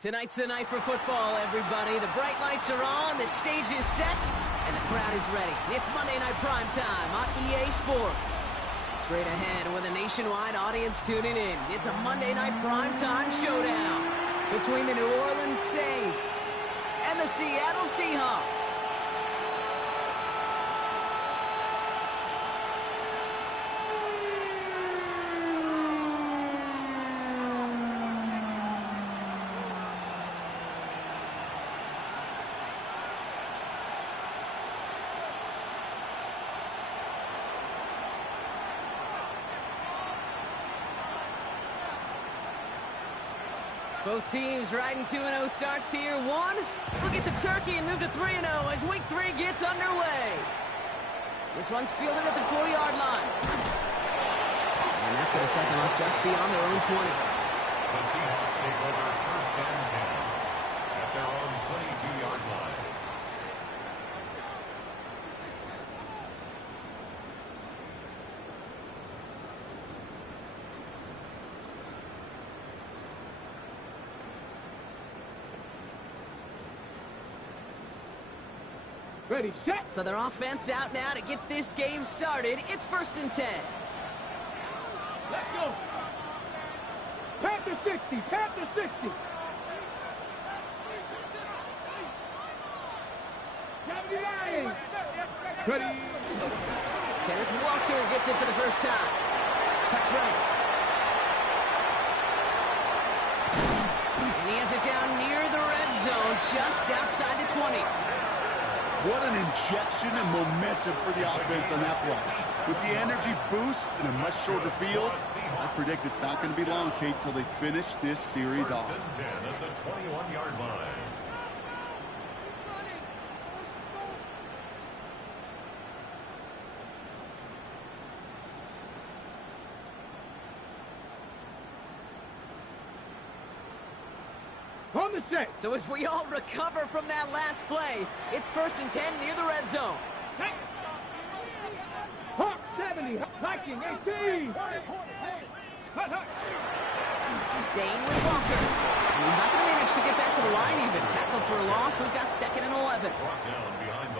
Tonight's the night for football, everybody. The bright lights are on, the stage is set, and the crowd is ready. It's Monday Night Prime Time on EA Sports. Straight ahead with a nationwide audience tuning in. It's a Monday Night Prime Time showdown between the New Orleans Saints and the Seattle Seahawks. Both teams riding 2-0 starts here. One, we'll get the turkey and move to 3-0 as week 3 gets underway. This one's fielded at the 4-yard line. And that's going to set them up just beyond their own 20. The Seahawks take over first and 10 at their own 22-yard line. Ready, set. So their offense out now to get this game started. It's first and 10. Let's go. Panther 60, Panther 60. Ready. Kenneth Walker gets it for the first time. Cuts right. And he has it down near the red zone, just outside the 20. What an injection and momentum for the offense on that play. With the energy boost in a much shorter field, I predict it's not going to be long, Kate, till they finish this series off. First and 10 at the 21-yard line. On the set. So as we all recover from that last play, it's first and 10 near the red zone. Hey. Hawk 70, Viking 18. Hut, hut. Staying with Walker. He's not going to manage to get back to the line even. Tackled for a loss. We've got 2nd and 11.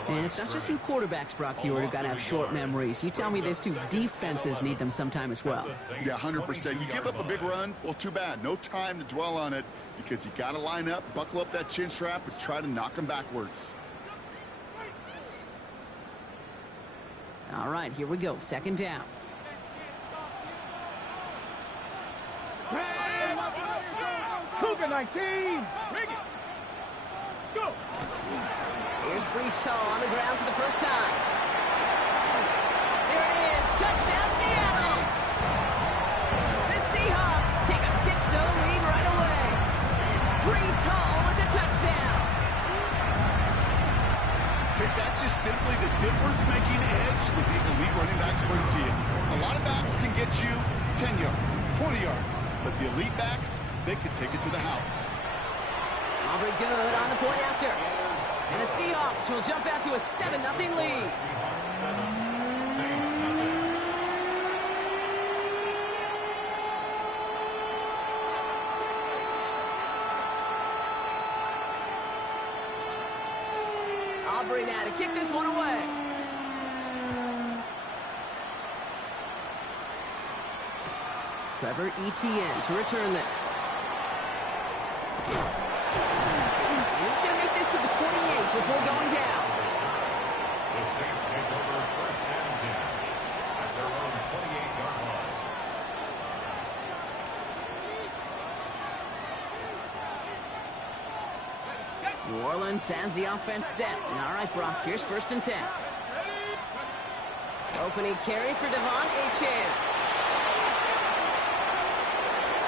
And it's not just you quarterbacks, Brock Hewitt, who got to have short memories. You tell me these two defenses need them sometime as well. Yeah, 100%. You give up a big run, well, too bad. No time to dwell on it because you got to line up, buckle up that chin strap, and try to knock them backwards. All right, here we go. 2nd down. Cougar 19. Bring it. Let's go. Here's Breece Hall on the ground for the first time. There it is. Touchdown, Seattle. The Seahawks take a 6-0 lead right away. Breece Hall with the touchdown. Okay, that's just simply the difference-making edge that these elite running backs bring to you. A lot of backs can get you 10 yards, 20 yards, but the elite backs, they can take it to the house. Aubrey good on the point after. And the Seahawks will jump out to a 7-0 lead. Seahawks 7, Saints nothing. Aubrey now to kick this one away. Trevor Etienne to return this. He's going to make this to the 28 before going down. The Saints take over first and 10 at their own 28-yard line. New Orleans has the offense set. All right, Brock, here's first and 10. Opening carry for Devon Achane.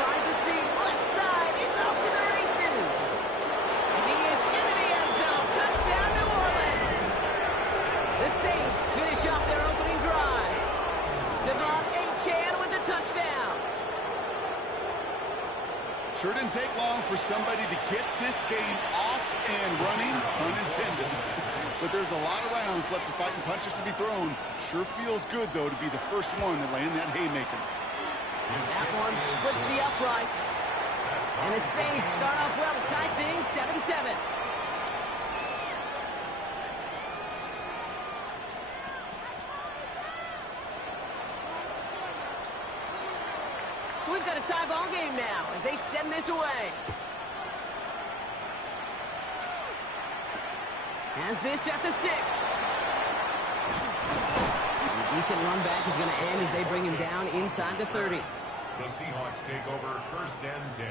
Finds a seam, left side, he's off to the races. And he is into the end zone. Touchdown, New Orleans. The Saints finish off their opening drive. Devon Achane with the touchdown. Sure didn't take long for somebody to get this game off and running, pun intended. But there's a lot of rounds left to fight and punches to be thrown. Sure feels good, though, to be the first one to land that haymaker. That one splits the uprights. And the Saints start off well to tie things 7-7. So we've got a tie ball game now as they send this away. Has this at the 6. And a decent run back is going to end as they bring him down inside the 30. The Seahawks take over 1st and 10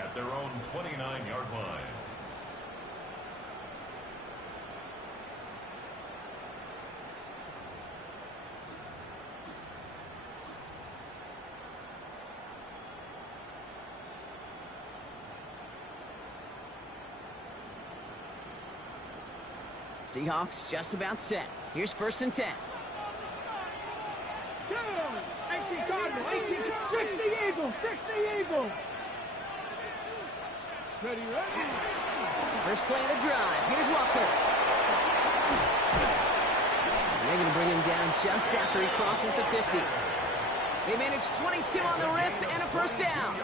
at their own 29-yard line. Seahawks just about set. Here's 1st and 10. Down. 18 Cardinal. 18. 60 Eagles. 60 Eagles. Ready, ready. First play of the drive. Here's Walker. And they're going to bring him down just after he crosses the 50. They manage 22 on the rip and a 1st down.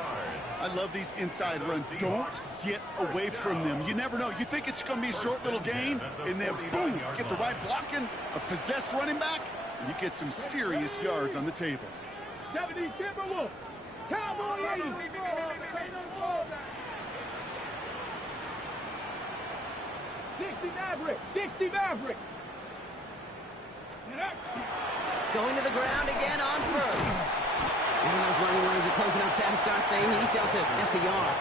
I love these inside runs. Don't get away from them. You never know. You think it's going to be a short little gain, and then boom, get the right blocking, a possessed running back, and you get some serious yards on the table. 70 Timberwolves. Cowboy 80. 60 Maverick. 60 Maverick. Going to the ground again on 1st. And those running lanes are closing up fast, aren't they? He shelled it just a yard.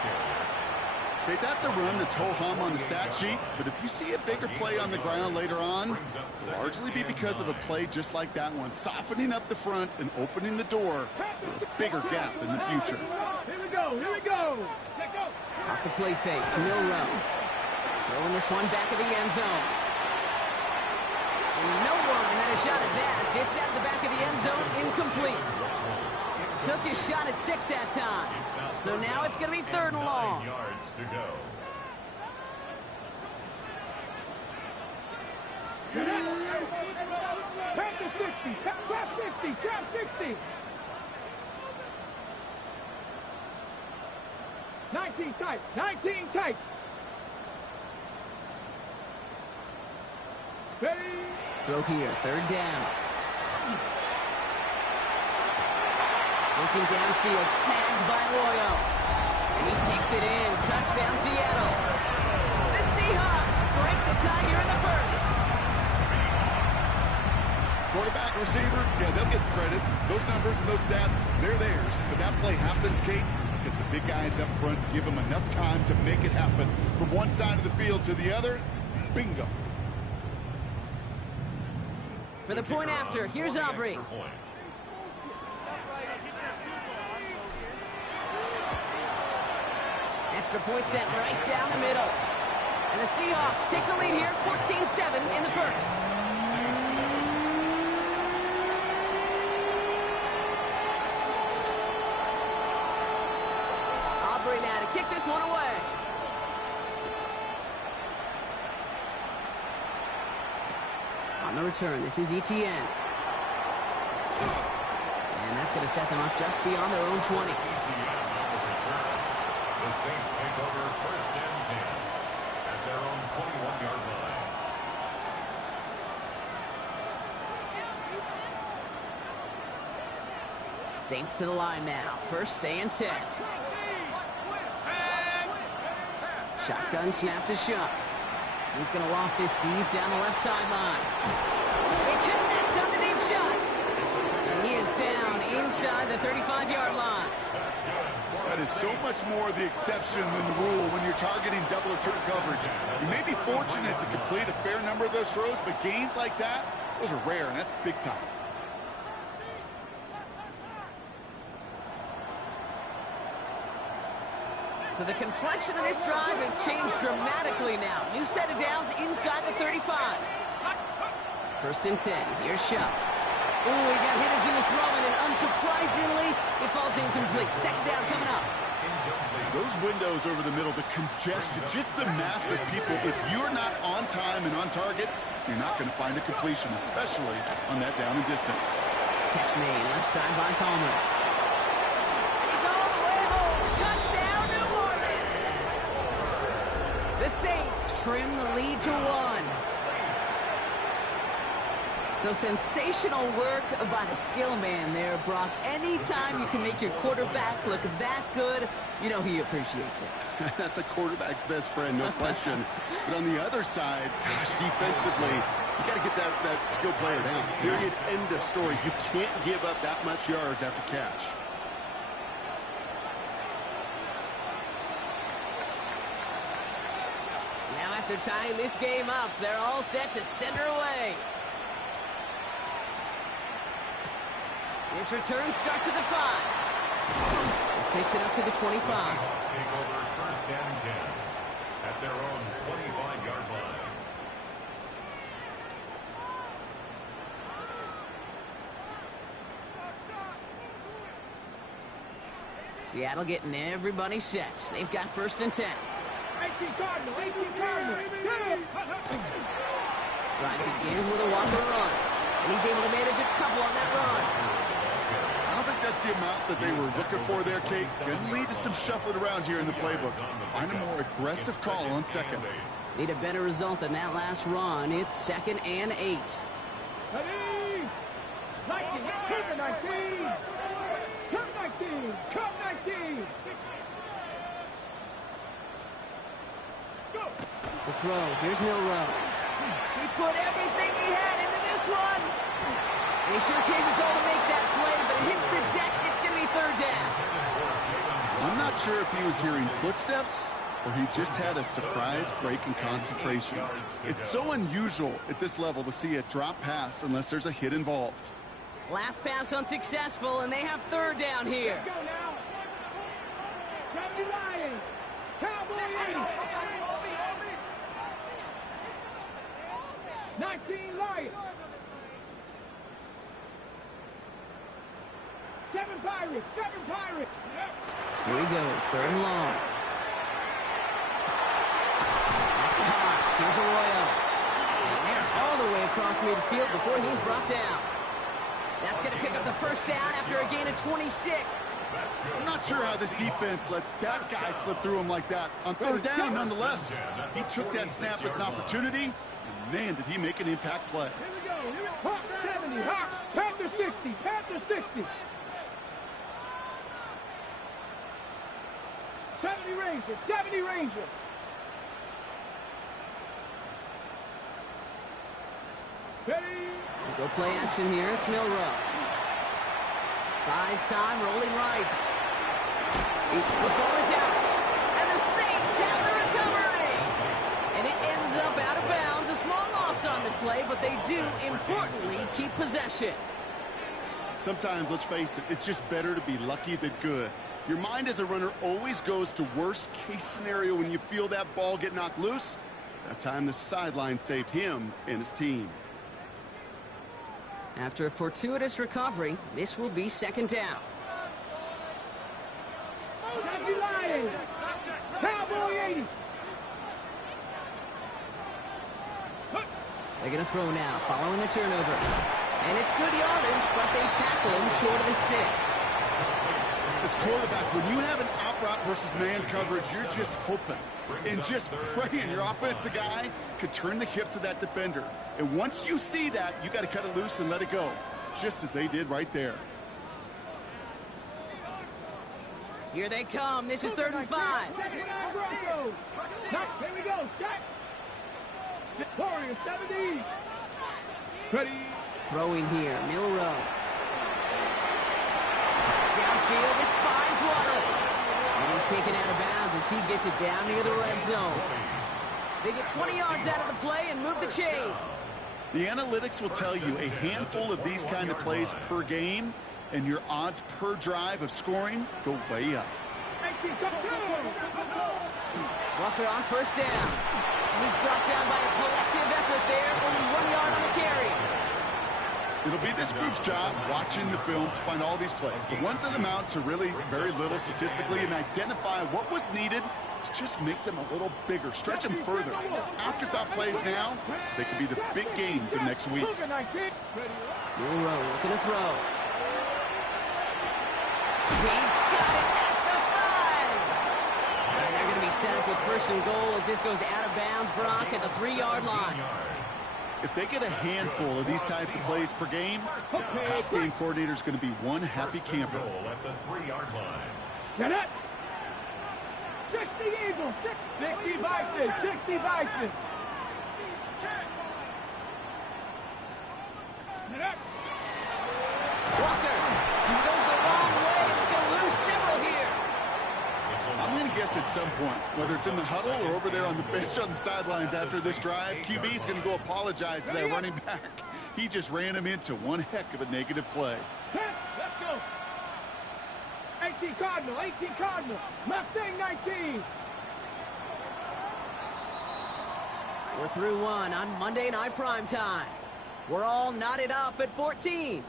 Okay, that's a run that's ho-hum on the stat sheet, but if you see a bigger play on the ground later on, it'll largely be because of a play just like that one, softening up the front and opening the door for a bigger gap in the future. Here we go. Here we go. Let go. Off the play fake, Milrow. Throwing this one back of the end zone. And no one had a shot at that. It's at the back of the end zone, incomplete. Took his shot at 6 that time. So now it's going to be 3rd and long. Yards to go. Tap to 60. Tap 60. Tap 60. 19 tight. 19 tight. Ready. Throw here, 3rd down. Looking downfield, snagged by Arroyo. And he takes it in. Touchdown, Seattle. The Seahawks break the tie here in the 1st. Quarterback, receiver, yeah, they'll get the credit. Those numbers and those stats, they're theirs. But that play happens, Kate, because the big guys up front give them enough time to make it happen. From one side of the field to the other, bingo. For the point after, here's Aubrey. Extra point set right down the middle. And the Seahawks take the lead here, 14-7 in the 1st. Aubrey now to kick this one away. On the return, this is Etienne. And that's going to set them up just beyond their own 20. The Saints take over 1st and 10 at their own 21-yard line. Saints to the line now. 1st and 10. Shotgun snap to Shuck. He's going to loft this deep down the left sideline. They connect on the deep shot. And he is down inside the 35-yard line. That is so much more the exception than the rule when you're targeting double or triple coverage. You may be fortunate to complete a fair number of those throws, but gains like that, those are rare, and that's big time. So the complexion of this drive has changed dramatically now. New set of downs inside the 35. 1st and 10. Here's Shuck. Ooh, he got hit as he was throwing, and unsurprisingly, it falls incomplete. 2nd down coming up. Those windows over the middle, the congestion, just the mass of people. If you're not on time and on target, you're not going to find a completion, especially on that down and distance. Catch made, left side by Palmer. And he's all the way home. Touchdown, New The Saints trim the lead to 1. So sensational work by the skill man there, Brock. Anytime you can make your quarterback look that good, you know he appreciates it. That's a quarterback's best friend, no question. But on the other side, gosh, defensively, you got to get that skill player down. Period, end of story. You can't give up that much yards after catch. Now after tying this game up, they're all set to send her away. This return start to the 5. This makes it up to the 25. The Seahawks take over first and 10 at their own 25-yard line. Seattle getting everybody set. They've got first and 10. 18 Cardinal, 18 Cardinal. Drive begins with a Walker run. And he's able to manage a couple on that run. I don't think that's the amount that they were looking for there, Kate. Going to lead to some shuffling around here in the playbook. Find a more aggressive call on second. Need a better result than that last run. It's 2nd and 8. Ready? 19, come 19. Come 19, come 19. Go. To throw, here's Milrow. He put everything he had into this one. And he sure came his all to make that play, but it hits the deck. It's going to be 3rd down. I'm not sure if he was hearing footsteps or he just had a surprise break in concentration. It's so unusual at this level to see a drop pass unless there's a hit involved. Last pass unsuccessful, and they have 3rd down here. Go now. 70 Lions. Cowboy 80. 19 Lions. 7 Pirates. 7 Pirates. Here he goes, 3rd and long. That's Kosh. Here's Arroyo. And they're all the way across midfield before he's brought down. That's going to pick up the first down after a gain of 26. I'm not sure how this defense let that guy slip through him like that. On 3rd down, nonetheless, he took that snap as an opportunity, and man, did he make an impact play. Here we go. Hawk 70. Hawk. Panther 60. Panther 60. 70 Rangers. 70 Rangers. Ready? Go play action here. It's Milrow. Buys time, rolling right. The ball is out. And the Saints have the recovery. And it ends up out of bounds. A small loss on the play, but they do, importantly, keep possession. Sometimes, let's face it, it's just better to be lucky than good. Your mind as a runner always goes to worst case scenario when you feel that ball get knocked loose. That time the sideline saved him and his team. After a fortuitous recovery, this will be 2nd down. 70 Lions. Cowboy 80. They're going to throw now, following the turnover. And it's good yardage, but they tackle him short of the sticks. As quarterback, when you have an out-route versus man coverage, you're just hoping and just praying your offensive guy could turn the hips of that defender. And once you see that, you got to cut it loose and let it go, just as they did right there. Here they come. This is 3rd and 5. Here we go. Set. Warriors 70. Ready. Throwing here, Milrow. Downfield, this finds Waddle. And he's taken out of bounds as he gets it down near the red zone. They get 20 yards out of the play and move the chains. The analytics will tell you a handful of these kind of plays per game, and your odds per drive of scoring go way up. Walker on 1st down. And he's brought down by a collective effort there, only 1 yard on the carry. It'll be this group's job watching the film to find all these plays. The ones that amount to really very little statistically and identify what was needed to just make them a little bigger, stretch them further. Afterthought plays now, they could be the big gains of next week. Milrow looking to throw. He's got it at the 5. And they're going to be set up with first and goal as this goes out of bounds, Brock, at the 3-yard line. If they get a handful of these types of plays per game, the pass game coordinator is going to be one happy camper. At the 3-yard line. Get it. 60 Eagles. 60 Bison. 60 Bison. Get it. Walker, he goes the wrong way. He's going to lose several here. I'm going to guess at some point, whether it's in the huddle or over there on the bench on the sidelines after this drive, QB is going to go apologize to that running back. He just ran him into one heck of a negative play. Let's go. 18 Cardinal. 18 Cardinal. Mustang 19. We're through one on Monday Night Primetime. We're all knotted up at 14.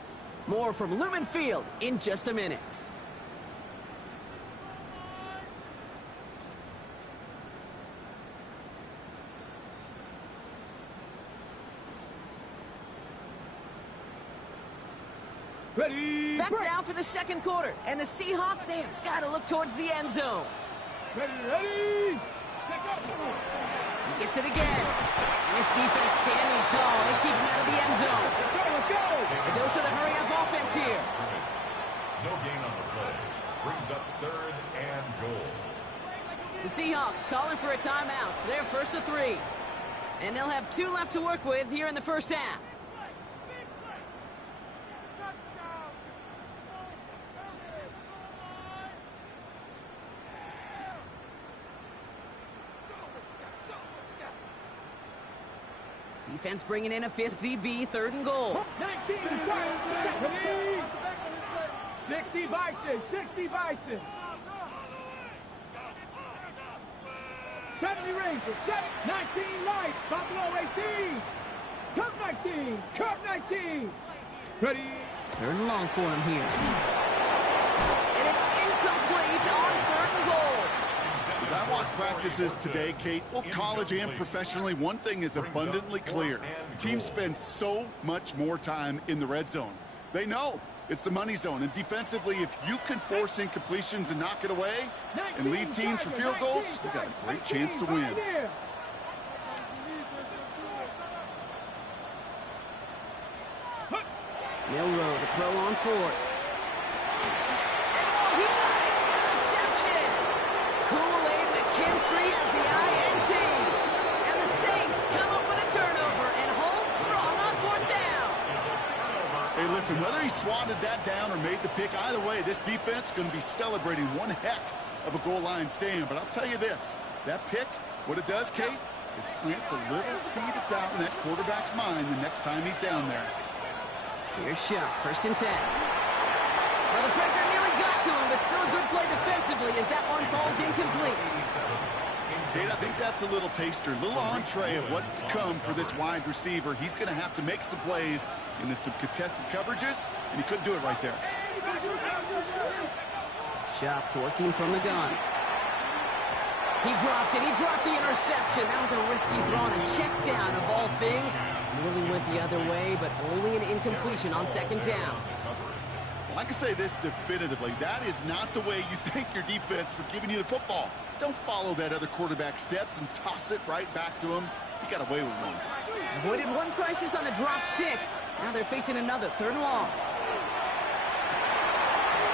More from Lumen Field in just a minute. Ready. Back now for the second quarter. And the Seahawks, they have got to look towards the end zone. Ready. He gets it again. And this defense standing tall. They keep him out of the end zone. Let's go. A dose of the hurry-up offense here. No gain on the play. Brings up 3rd and goal. The Seahawks calling for a timeout. So they're first to 3. And they'll have 2 left to work with here in the first half. Defense bringing in a 5th DB, 3rd and goal. 19. 60 Bison. 60 Bison. 70 Rangers. 19 Lights. Buffalo 18. Cup 19. Cup 19. Ready. 3rd and long for him here. And it's incomplete on 3rd and goal. As I watch practices today, Kate, both college and professionally, one thing is abundantly clear. Teams spend so much more time in the red zone. They know it's the money zone, and defensively, if you can force incompletions and knock it away and leave teams for field goals, you got a great chance to win. Milrow to throw on 4th. Oh, he got it! Interception! Kool-Aid McKinstry has the INT. And the Saints come up with a turnover and hold strong on 4th down. Hey, listen, whether he swatted that down or made the pick, either way, this defense is going to be celebrating one heck of a goal line stand. But I'll tell you this, that pick, what it does, Kate, it plants a little seed of doubt in that quarterback's mind the next time he's down there. Here's shot, 1st and 10. Well, the pressure nearly got to him, but still a good play defensively as that one falls incomplete. Kate, I think that's a little taster, a little entree of what's to come for this wide receiver. He's going to have to make some plays into some contested coverages, and he couldn't do it right there. Shot working from the gun. He dropped it. He dropped the interception. That was a risky throw on a check down of all things. Nearly went the other way, but only an incompletion on 2nd down. Well, I can say this definitively. That is not the way you thank your defense for giving you the football. Don't follow that other quarterback steps and toss it right back to him. He got away with one. Avoided one crisis on the dropped pick. Now they're facing another 3rd and long.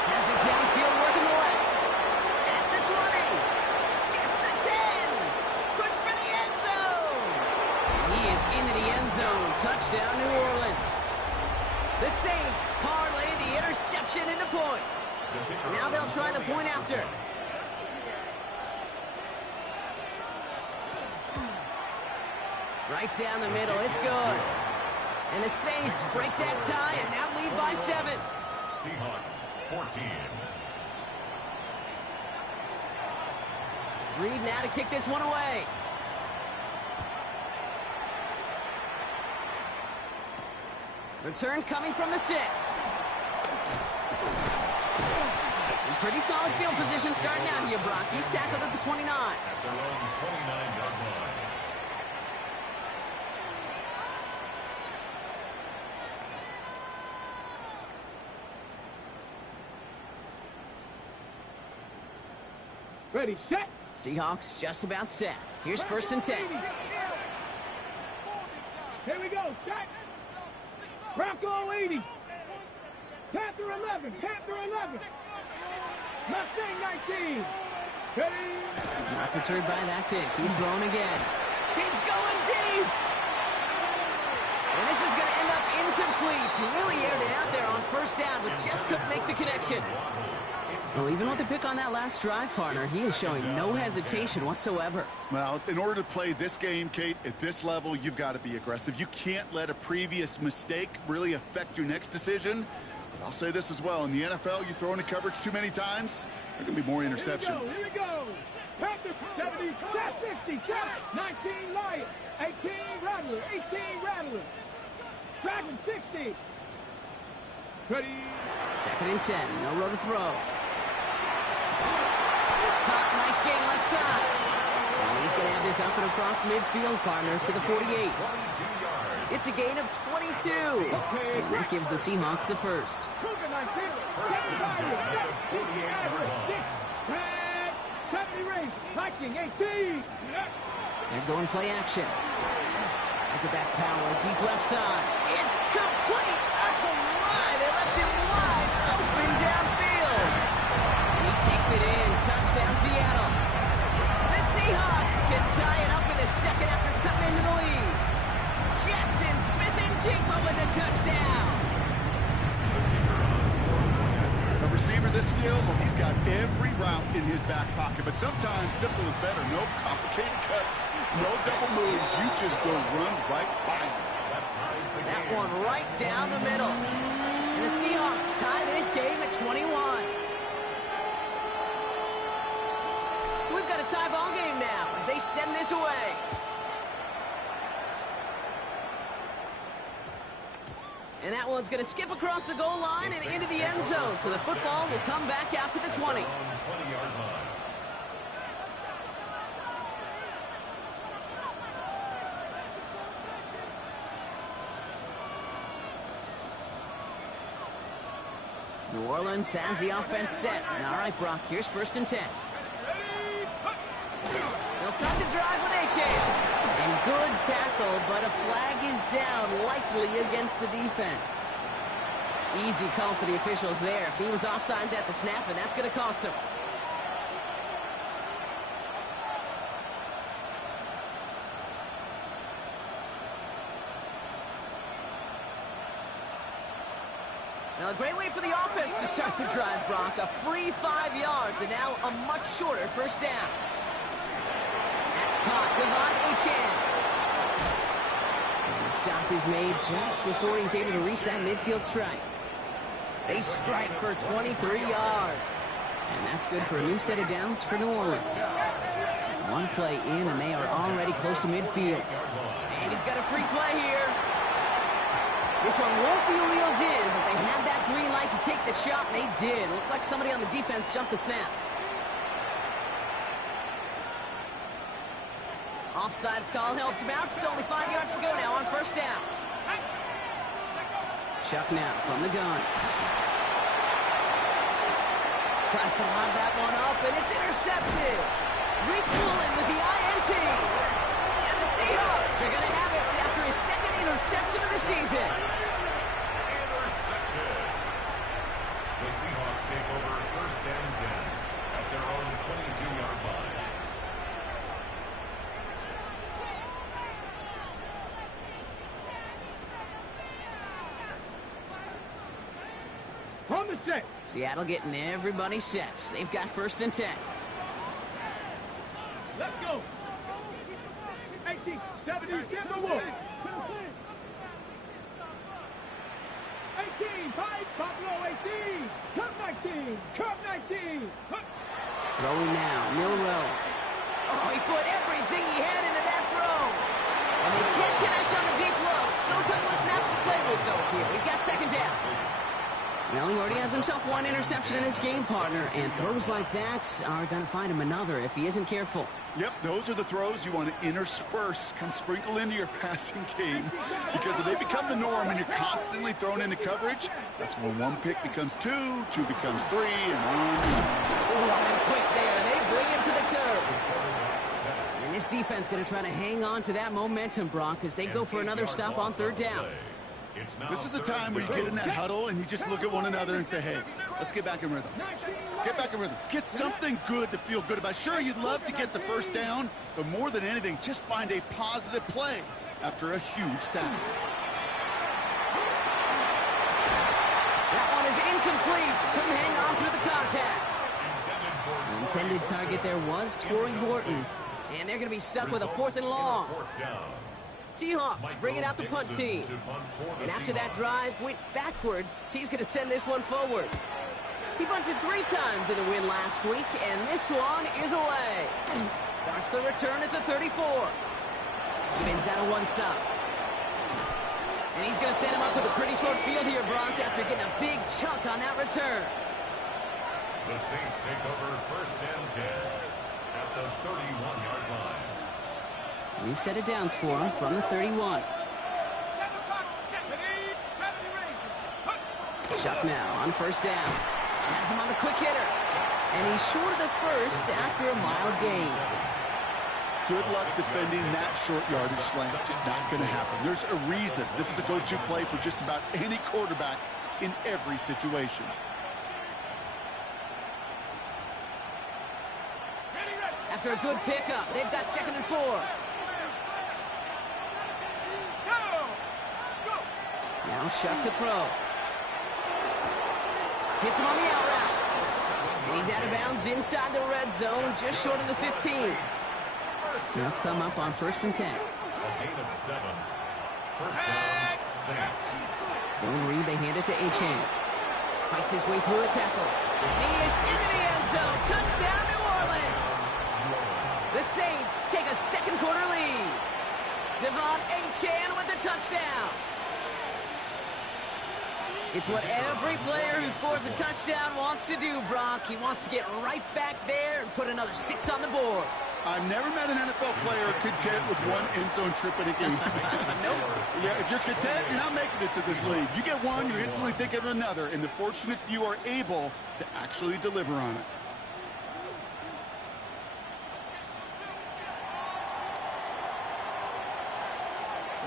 Has it downfield working the left. At the 20. Gets the 10. Push for the end zone. And he is into the end zone. Touchdown, New Orleans. The Saints parlay the interception into points. Now they'll try the point after. Right down the middle. It's good. And the Saints break that tie and now lead by 7. Seahawks 14. Reed now to kick this one away. Return coming from the 6. And pretty solid field position starting out here, Brock. He's tackled at the 29. At their own 29-yard line. Ready, set, Seahawks just about set. Here's 1st and 10. Here we go. Set. Bronco 80. Panther 11. Panther 11. Mustang 19. Ready. Not deterred by that pick. He's throwing again. He's going deep. And this is going to end up incomplete. He really aired it out there on 1st down, but just couldn't make the connection. Well, even with the pick on that last drive, partner, he is showing no hesitation whatsoever. Well, in order to play this game, Kate, at this level, you've got to be aggressive. You can't let a previous mistake really affect your next decision. But I'll say this as well. In the NFL, you throw into coverage too many times, there are going to be more interceptions. Here we go. Panther 70, 60, 19 Lion, 18 Rattler, 18 Rattler. Dragon 60. Ready. 2nd and 10. No row to throw. Caught. Nice gain left side. And he's going to have this up and across midfield, partner, to the 48. It's a gain of 22. And that gives the Seahawks the first. 70 range. Viking 18. They're going play action. Look at that power. Deep left side. It's complete. Oh, my. They left him wide open downfield. And he takes it in. Touchdown, Seattle. The Seahawks can tie it up in the 2nd after cutting into the lead. Jackson Smith-Njigba with a touchdown. A receiver this skilled, well, he's got every route in his back pocket, but sometimes simple is better. No complicated cuts, no double moves. You just go run right by him. That one right down the middle. And the Seahawks tie this game at 21. So we've got a tie ball game now as they send this away. And that one's going to skip across the goal line and into the end zone. So the football will come back out to the 20. New Orleans has the offense set. All right, Brock, here's 1st and 10. They'll start the drive with Achane. And good tackle, but a flag is down, likely against the defense. Easy call for the officials there. He was offsides at the snap, and that's going to cost him. Now, a great way for the offense to start the drive, Brock. A free 5 yards, and now a much shorter 1st down. That's caught. Devon Achane. And the stop is made just before he's able to reach that midfield strike. They strike for 23 yards. And that's good for a new set of downs for New Orleans. One play in, and they are already close to midfield. And he's got a free play here. This one won't be wheeled in, but they had that green light to take the shot, and they did. Looked like somebody on the defense jumped the snap. Offsides call helps him out. It's only 5 yards to go now on 1st down. Chuck now from the gun. Tries to lob that one up, and it's intercepted. Rick Woolen with the INT. And the Seahawks are going to have it after his 2nd interception of the season. Intercepted. The Seahawks take over 1st and 10 at their own 22-yard line. On the set. Seattle getting everybody set. They've got 1st and 10. Let's go. 18, 70, Timberwolves. 18, 5, Buffalo 18. Cup 19, Cup 19. Throwing now, Milrow. Oh, he put everything he had into that throw. And they can't connect on the deep low. Still a couple of snaps to play with, though, here. We've got 2nd down. Well, he already has himself one interception in this game, partner, and throws like that are going to find him another if he isn't careful. Yep, those are the throws you want to intersperse, kind of sprinkle into your passing game, because if they become the norm and you're constantly thrown into coverage, that's when one pick becomes two, two becomes three, and on. Oh, and quick there. They bring him to the turf. And this defense going to try to hang on to that momentum, Brock, as they go for another stop on third down. This is a time where you get in that huddle and you just look at one another and say, hey, let's get back in rhythm. Get back in rhythm. Get something good to feel good about. Sure, you'd love to get the first down, but more than anything, just find a positive play after a huge sack. That one is incomplete. Couldn't hang on through the contact. The intended target there was Torrey Horton, and they're going to be stuck with a 4th and long. Seahawks bringing out the punt team. And after that drive went backwards, he's going to send this one forward. He punted 3 times in the win last week, and this one is away. Starts the return at the 34. Spins out of one stop. And he's going to set him up with a pretty short field here, Brock, after getting a big chunk on that return. The Saints take over 1st and 10 at the 31-yard line. New set of downs for him from the 31. Chuck now on 1st down. Has him on the quick hitter. And he's short of the first after a mild gain. Good luck defending that short yardage slant. Just not going to happen. There's a reason this is a go-to play for just about any quarterback in every situation. After a good pickup, they've got 2nd and 4. Now Shuck to throw. Hits him on the out route. And he's out of bounds inside the red zone, just short of the 15. They'll come up on 1st and 10. A gain of 7. 1st down, Saints. Zone read, they hand it to A-Chain. Fights his way through a tackle. And he is into the end zone. Touchdown, New Orleans. The Saints take a 2nd quarter lead. Devon A-Chain with the touchdown. It's what every player who scores a touchdown wants to do, Brock. He wants to get right back there and put another 6 on the board. I've never met an NFL player content with one end zone trip in a game. Nope. Yeah, if you're content, you're not making it to this league. You get one, you're instantly thinking of another, and the fortunate few are able to actually deliver on it.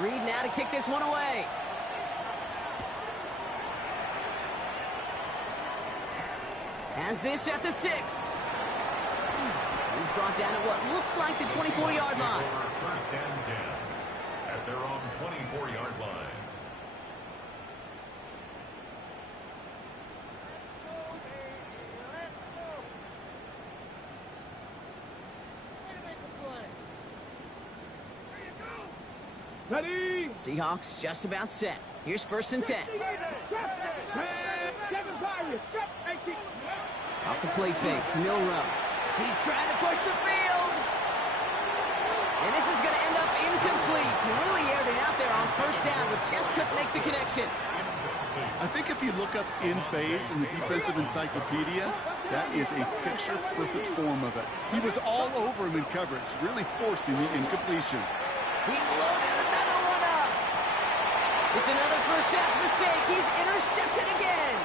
Reed now to kick this one away. Has this at the 6. He's brought down at what looks like the 24-yard line. 1st and 10 at their own 24-yard line. Ready? Seahawks just about set. Here's 1st and 10. Off the play fake, Milrow. He's trying to push the field. And this is going to end up incomplete. He really aired it out there on 1st down, but just couldn't make the connection. I think if you look up in phase in the defensive encyclopedia, that is a picture-perfect form of it. He was all over him in coverage, really forcing the incompletion. He's loaded another one up. It's another first half mistake. He's intercepted again.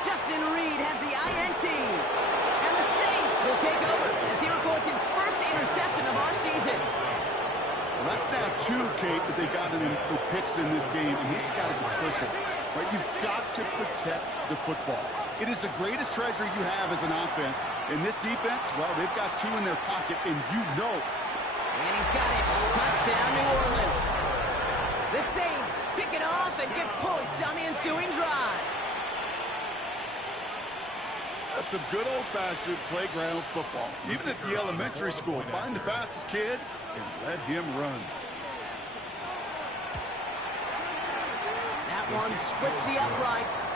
Justin Reed has the INT. And the Saints will take over as he records his first interception of our season. Well, that's now 2, Kate, that they got him for picks in this game, and he's got to be perfect. Right? You've got to protect the football. It is the greatest treasure you have as an offense. In this defense, well, they've got 2 in their pocket, and you know. And he's got it. Touchdown, New Orleans. The Saints pick it off and get points on the ensuing drive. That's some good old-fashioned playground football. Even at the elementary school, find the fastest kid and let him run. That one splits the uprights.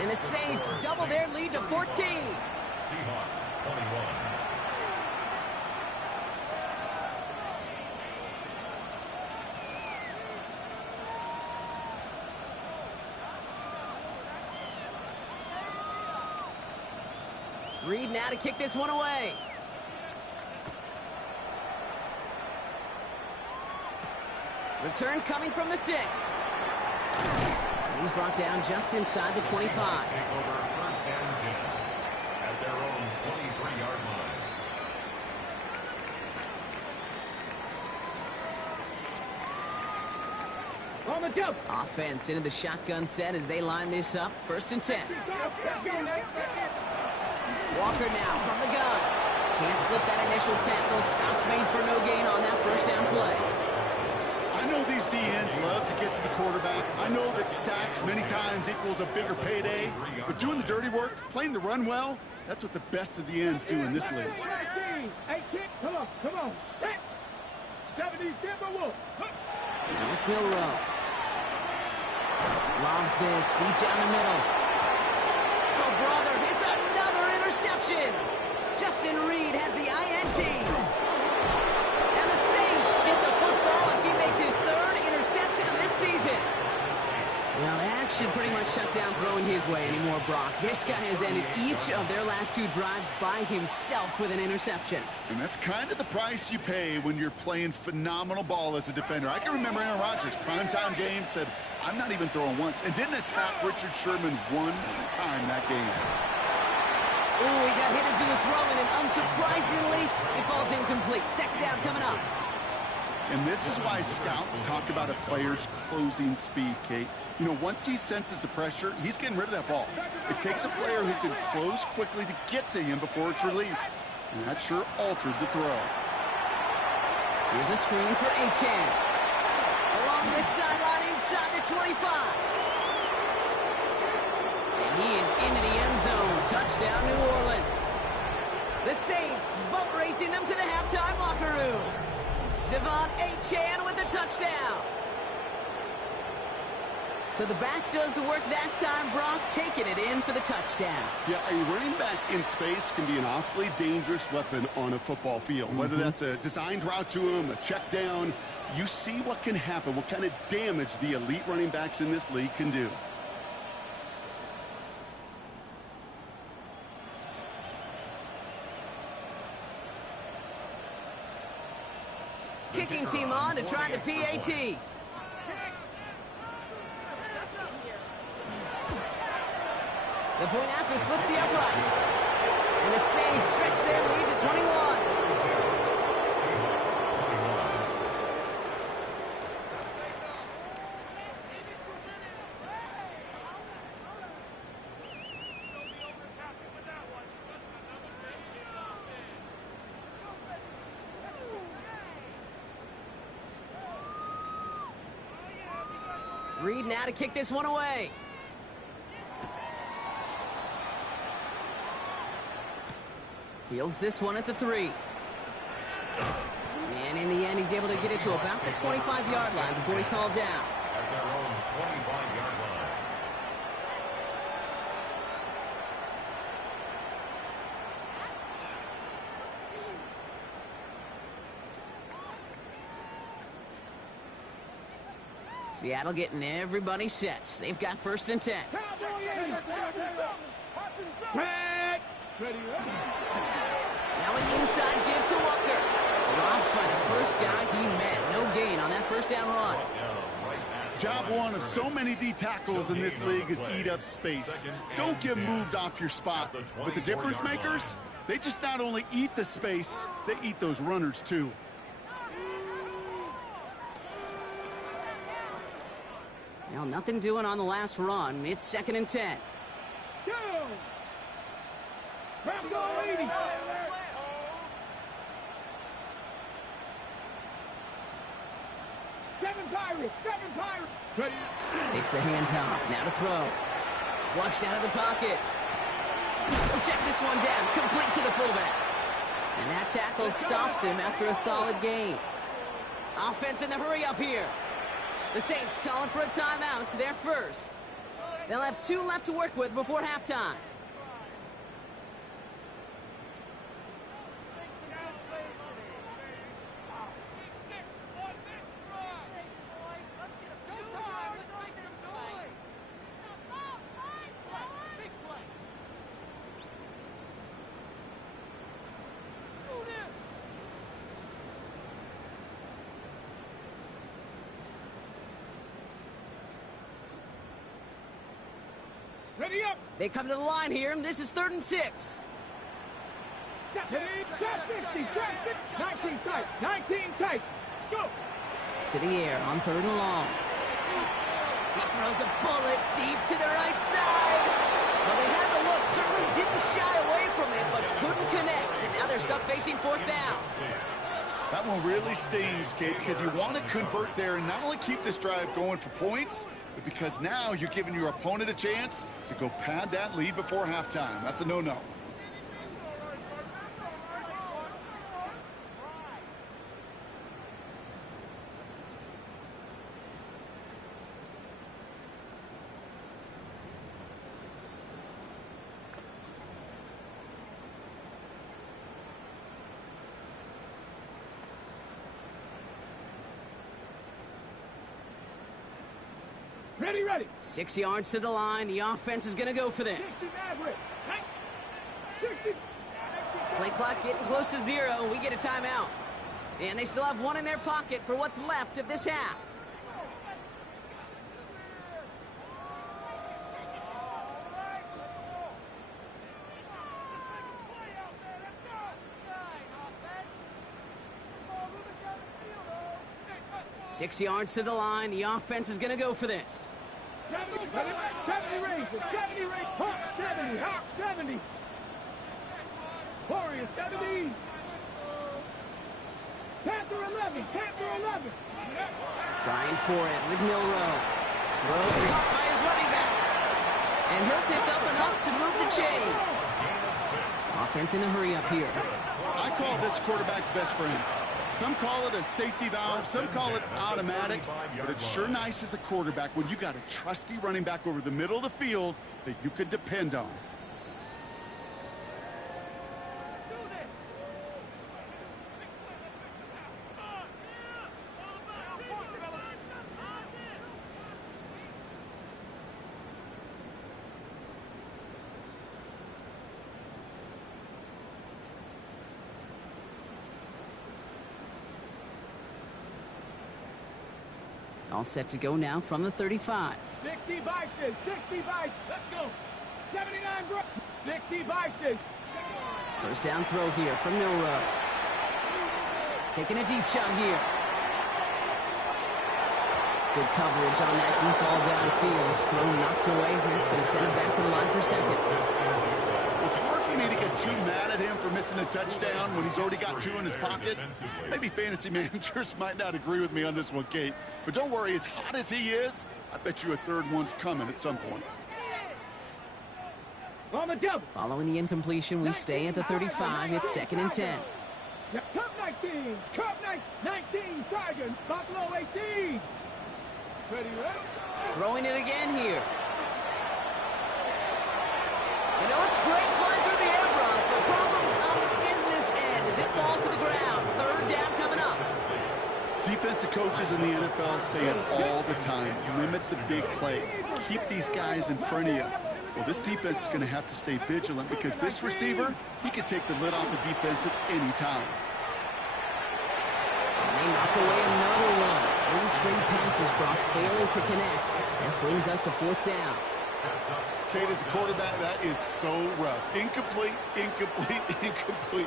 And the Saints double their lead to 14. Seahawks 21. Reed now to kick this one away. Return coming from the 6. And he's brought down just inside the 25. Take over 1st and 10 at their own 23-yard line. Let's go. Offense into the shotgun set as they line this up. 1st and 10. Walker now from the gun. Can't slip that initial tackle. Stops made for no gain on that 1st down play. I know these D-ends love to get to the quarterback. I know that sacks many times equals a bigger payday. But doing the dirty work, playing the run well, that's what the best of the ends do in this league. 18. Come on. Set. 70 Timberwolves. Now it's Milrow. Lobs this deep down the middle. Oh, brother, it's another interception. Justin Reed has the INT. And the Saints get the football as he makes his 3rd interception of this season. Well, that should pretty much shut down throwing his way anymore, Brock. This guy has ended each of their last 2 drives by himself with an interception. And that's kind of the price you pay when you're playing phenomenal ball as a defender. I can remember Aaron Rodgers, primetime game, said, I'm not even throwing once, and didn't attack Richard Sherman 1 time that game. Oh, he got hit as he was throwing, and unsurprisingly, it falls incomplete. 2nd down coming up. And this is why scouts talk about a player's closing speed, Kate. You know, once he senses the pressure, he's getting rid of that ball. It takes a player who can close quickly to get to him before it's released. And that sure altered the throw. Here's a screen for Achan. Along this sideline inside the 25. And he is into the end zone. Touchdown, New Orleans. The Saints boat racing them to the halftime locker room. Devon Achan with the touchdown. So the back does the work that time, Brock, taking it in for the touchdown. Yeah, a running back in space can be an awfully dangerous weapon on a football field. Whether that's a designed route to him, a check down, you see what can happen, what kind of damage the elite running backs in this league can do. Kicking team on to try the PAT. The point after splits the uprights. And the Saints stretch their lead to 21. Reed now to kick this one away. Fields this one at the 3. And in the end, he's able to get it to about the 25-yard line before he's hauled down. At their own 25-yard line. Seattle getting everybody set. They've got 1st and 10. Now an inside give to Walker. Robbed by the first guy he met. No gain on that 1st down run. Job one of so many D tackles in this league is eat up space. Don't get moved off your spot. But the difference makers, they just not only eat the space, they eat those runners too. Well, nothing doing on the last run. It's 2nd and 10. Go! Go, 80. Seven Pirates. Ready. Takes the handoff. Now to throw. Flushed out of the pocket. He'll check this one down. Complete to the fullback. And that tackle stops him after a solid gain. Offense in the hurry up here. The Saints calling for a timeout. They're first. They'll have 2 left to work with before halftime. Ready up. They come to the line here. This is 3rd and 6. 19 tight. Let's go. To the air on 3rd and long. throws a bullet deep to the right side. Well, they had the look, certainly didn't shy away from it, but couldn't connect. And now they're stuck facing fourth down. That one really stings, Kate, because you want to convert there and not only keep this drive going for points, but because now you're giving your opponent a chance to go pad that lead before halftime. That's a no-no. Ready, ready. 6 yards to the line. The offense is going to go for this. 60 average. 60. Play clock getting close to 0. We get a timeout. And they still have one in their pocket for what's left of this half. Six yards to the line. The offense is going to go for this. 70 range. 70 range. Hawk 70. Hawk 70. Warriors 70. Panther 11. Panther 11. Trying for it with Milrow. Throw caught by his running back. And he'll pick up enough to move the chains. Offense in a hurry up here. I call this quarterback's best friend. Some call it a safety valve, some call it automatic, but it's sure nice as a quarterback when you got a trusty running back over the middle of the field that you can depend on. All set to go now from the 35. 60 vices. 60 vices. Let's go. 79 bro. 60 vices. First down throw here from Milrow. Taking a deep shot here. Good coverage on that deep ball downfield. Throw knocked away. That's going to send him back to the line for second. It's hard for me to get too mad at him for missing a touchdown when he's already got 2 in his pocket. Maybe fantasy managers might not agree with me on this one, Kate. But don't worry, as hot as he is, I bet you a third one's coming at some point. On the double. Following the incompletion, we stay at the 35. It's 2nd and 10. Cup 19. Cup 19. Sergeant. Buffalo 18. Ready, ready. Throwing it again here. You know, it's great flying through the air, bro. The problem's on the business end as it falls to the ground. Third down coming up. Defensive coaches in the NFL say it all the time. Limit the big play. Keep these guys in front of you. Well, this defense is going to have to stay vigilant because this receiver, he can take the lid off the defense at any time. And they knock away another one. 3 straight passes, Brock failing to connect. That brings us to 4th down. Kate, as a quarterback, that is so rough. Incomplete, incomplete, incomplete.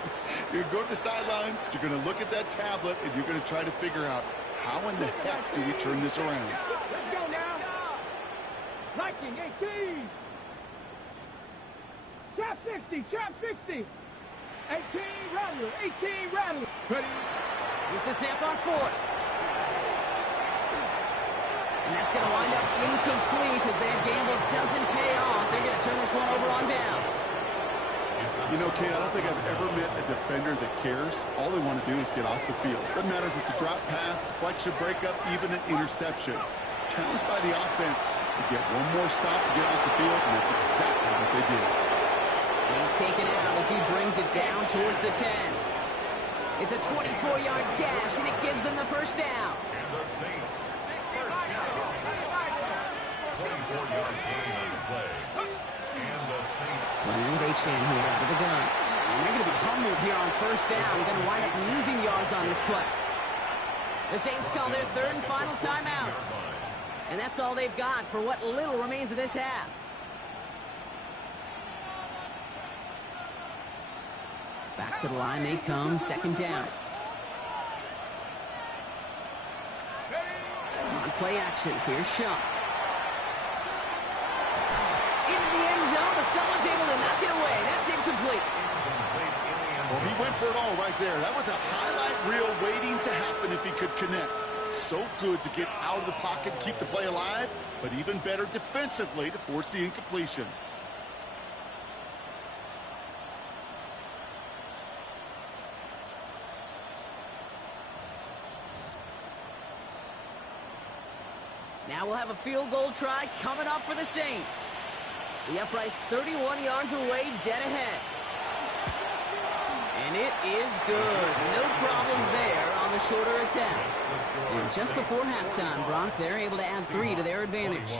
You're going to go to the sidelines, you're going to look at that tablet, and you're going to try to figure out how in the heck do we turn this around. Let's go now. Liking 18. Chop 60. Chop 60. 18 Rattler. 18 Rattler. Ready. Here's the snap on 4th. And that's going to wind up incomplete as their gamble doesn't pay off. They're going to turn this one over on downs. You know, Kate, I don't think I've ever met a defender that cares. All they want to do is get off the field. Doesn't matter if it's a drop pass, deflection, breakup, even an interception. Challenged by the offense to get one more stop to get off the field, and that's exactly what they did. And he's taken out as he brings it down towards the 10. It's a 24-yard gash, and it gives them the first down. And the Saints, first down. 24-yard gain on the play. And the Saints. Running with H-Man here out of the gun. And they're going to be humbled here on first down. Going to wind up losing yards on this play. The Saints call their 3rd and final timeout. And that's all they've got for what little remains of this half. Back to the line they come, 2nd down. On play action, here's Shump. but someone's able to knock it away. That's incomplete. Well, he went for it all right there. That was a highlight reel waiting to happen if he could connect. So good to get out of the pocket and keep the play alive, but even better defensively to force the incompletion. Now we'll have a field goal try coming up for the Saints. The upright's 31 yards away, dead ahead. And it is good. No problems there on the shorter attempt. And just before halftime, Brock, they're able to add 3 to their advantage.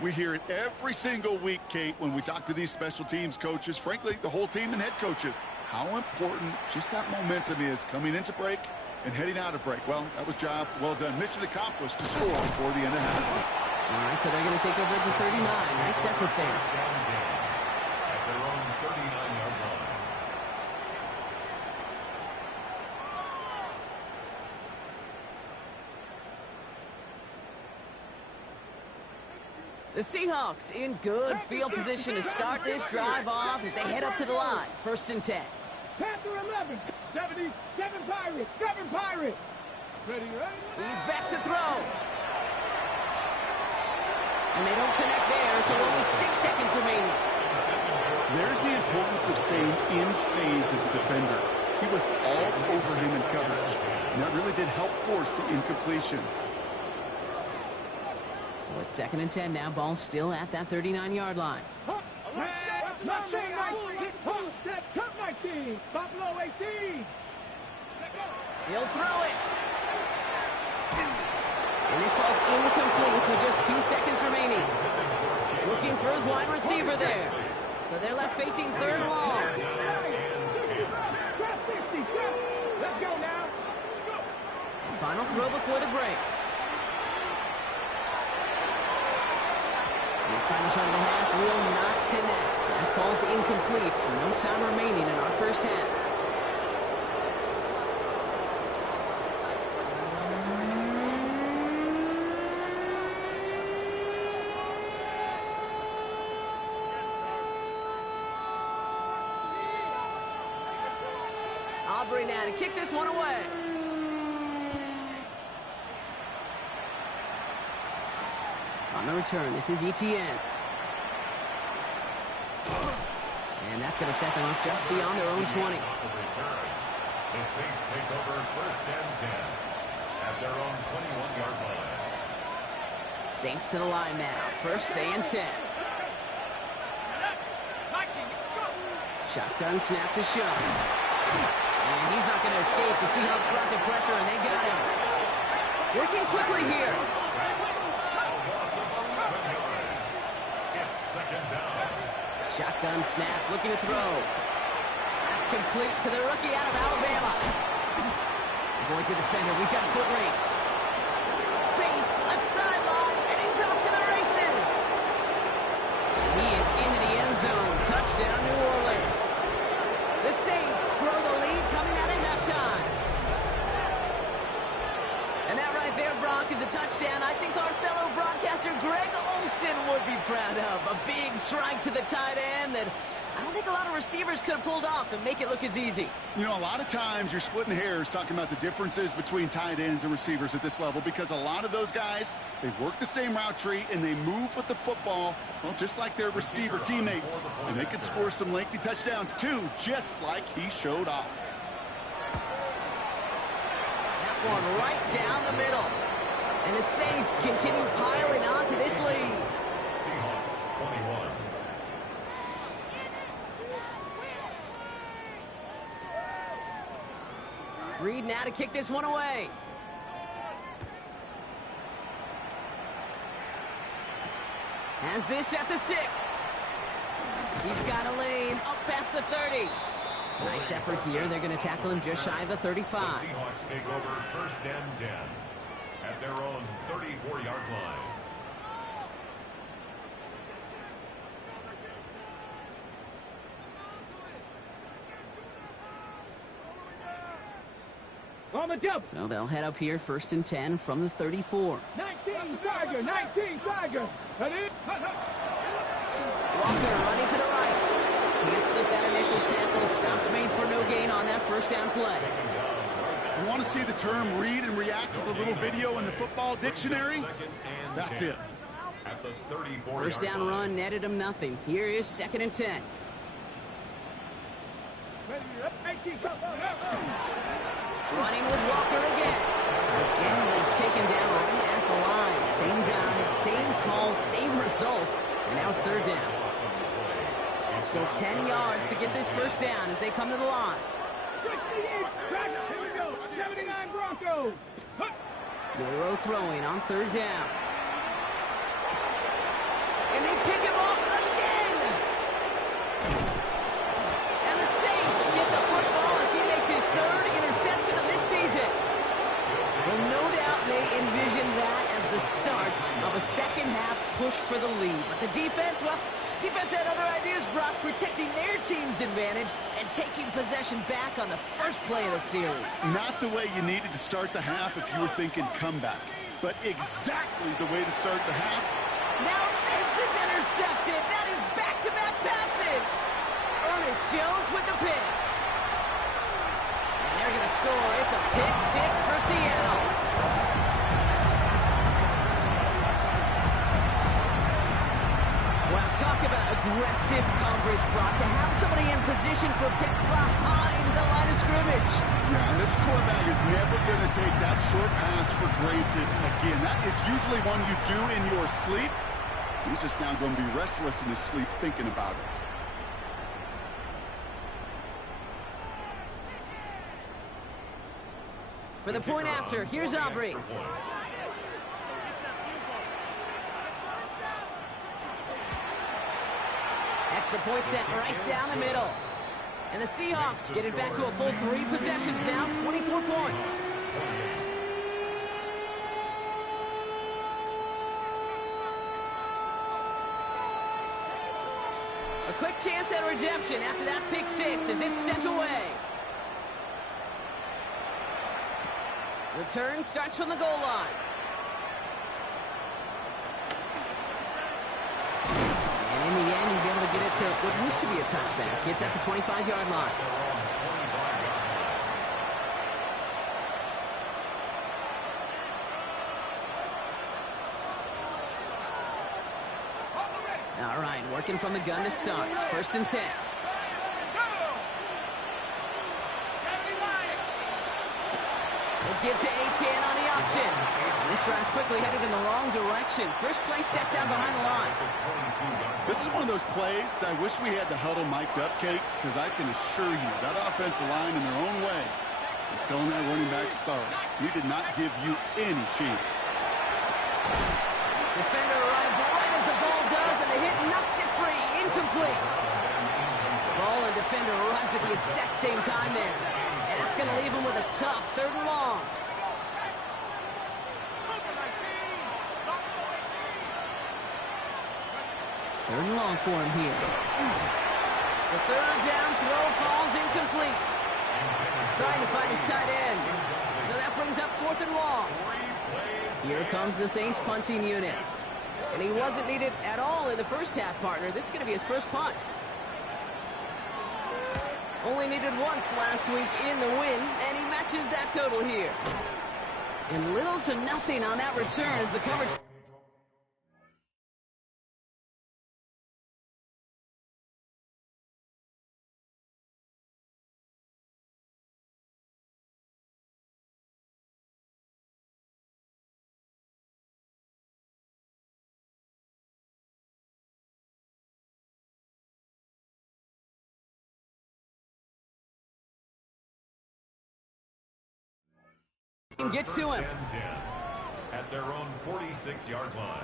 We hear it every single week, Kate, when we talk to these special teams coaches, frankly, the whole team and head coaches, how important just that momentum is coming into break and heading out of break. Well, that was job well done. Mission accomplished to score before the end of half. All right, so they're going to take over at the 39. Nice effort there. At their own 39-yard line. The Seahawks in good field position to start this drive off as they head up to the line. 1st and 10. Panther 11, 70, 7 Pirates, 7 Pirates. Ready, ready? He's back to throw. And they don't connect there, so only 6 seconds remaining. There's the importance of staying in phase as a defender. He was all over him in coverage, and that really did help force the incompletion. So it's 2nd and 10 now. Ball still at that 39-yard line. Cup 19, Buffalo 18. He'll throw it. And this falls incomplete with just 2 seconds remaining. Looking for his wide receiver there. So they're left facing 3rd and long. Let's go now. Final throw before the break. This final shot of the half will not connect. That falls incomplete. No time remaining in our first half. Aubrey now to kick this one away. On the return, this is ETN. And that's going to set them up just beyond their own 20. The Saints take over 1st and 10 at their own 21-yard line. Saints to the line now. 1st and 10. Shotgun snap to Shaw. And he's not going to escape. The Seahawks brought the pressure, and they got him. Working quickly here. It's 2nd down. Shotgun snap, looking to throw. That's complete to the rookie out of Alabama. Avoids a defender. We've got a foot race. Space, left sideline, and he's off to the races. And he is into the end zone. Touchdown, New Orleans. The Saints grow the lead coming out of halftime. And that right there, Brock, is a touchdown I think our fellow broadcaster Greg Olsen would be proud of. A big strike to the tight end that I don't think a lot of receivers could have pulled off and make it look as easy. You know, a lot of times you're splitting hairs talking about the differences between tight ends and receivers at this level because a lot of those guys, they work the same route tree and they move with the football, well, just like their receiver teammates. And they can score some lengthy touchdowns too, just like he showed off. That one right down the middle. And the Saints continue piling on to this lead. Seahawks 21. Reed now to kick this one away. Has this at the 6. He's got a lane up past the 30. Nice effort here. They're going to tackle him just shy of the 35. The Seahawks take over 1st and 10 at their own 34-yard line. On the double. So they'll head up here 1st and 10 from the 34. 19 Tiger, 19 Tiger. Ready? Walker running to the right. Can't slip that initial tackle. Stops made for no gain on that first down play. You want to see the term read and react with a little video in the football dictionary? That's it. First down run netted him nothing. Here is 2nd and 10. Running with Walker again. Again, he's taken down right at the line. Same guy, same call, same result. And now it's 3rd down. Still 10 yards to get this first down as they come to the line. 79 Broncos. Milroe throwing on 3rd down. And they pick him off again. And the Saints get the football as he makes his 3rd interception of this season. Well, no doubt they envisioned that as the start of a second-half push for the lead. But the defense, well, defense had other ideas, Brock, protecting their team's advantage and taking possession back on the first play of the series. Not the way you needed to start the half if you were thinking comeback, but exactly the way to start the half. Now this is intercepted. That is back-to-back passes. Ernest Jones with the pick. And they're going to score. It's a pick 6 for Seattle. Well, talk about aggressive coverage, Brock. To have somebody in position for pick behind the line of scrimmage. Yeah, this quarterback is never going to take that short pass for granted again. That is usually one you do in your sleep. He's just now going to be restless in his sleep thinking about it. For the point after, here's Aubrey. Extra point set right down the middle. And the Seahawks get it back to a full 3 possessions now, 24 points. A quick chance at redemption after that pick 6 as it's sent away. Return starts from the goal line. And in the end, he's able to get it to what used to be a touchback. It's at the 25-yard line. All right, working from the gun to start. 1st and 10. Give to Achane on the option. This drive's quickly headed in the wrong direction. First play set down behind the line. This is one of those plays that I wish we had the huddle mic'd up, Kate, because I can assure you that offensive line in their own way is telling that running back, sorry, we did not give you any chance. Defender arrives right as the ball does, and the hit knocks it free. Incomplete. Ball and defender arrived at the exact same time there. And that's going to leave him with a tough 3rd and long. Third and long for him here. The 3rd down throw falls incomplete. Trying to find his tight end. So that brings up 4th and long. Here comes the Saints punting unit. And he wasn't needed at all in the first half, partner. This is going to be his first punt. Only needed once last week in the win, and he matches that total here. And little to nothing on that return as the coverage... gets to him. At their own 46-yard line.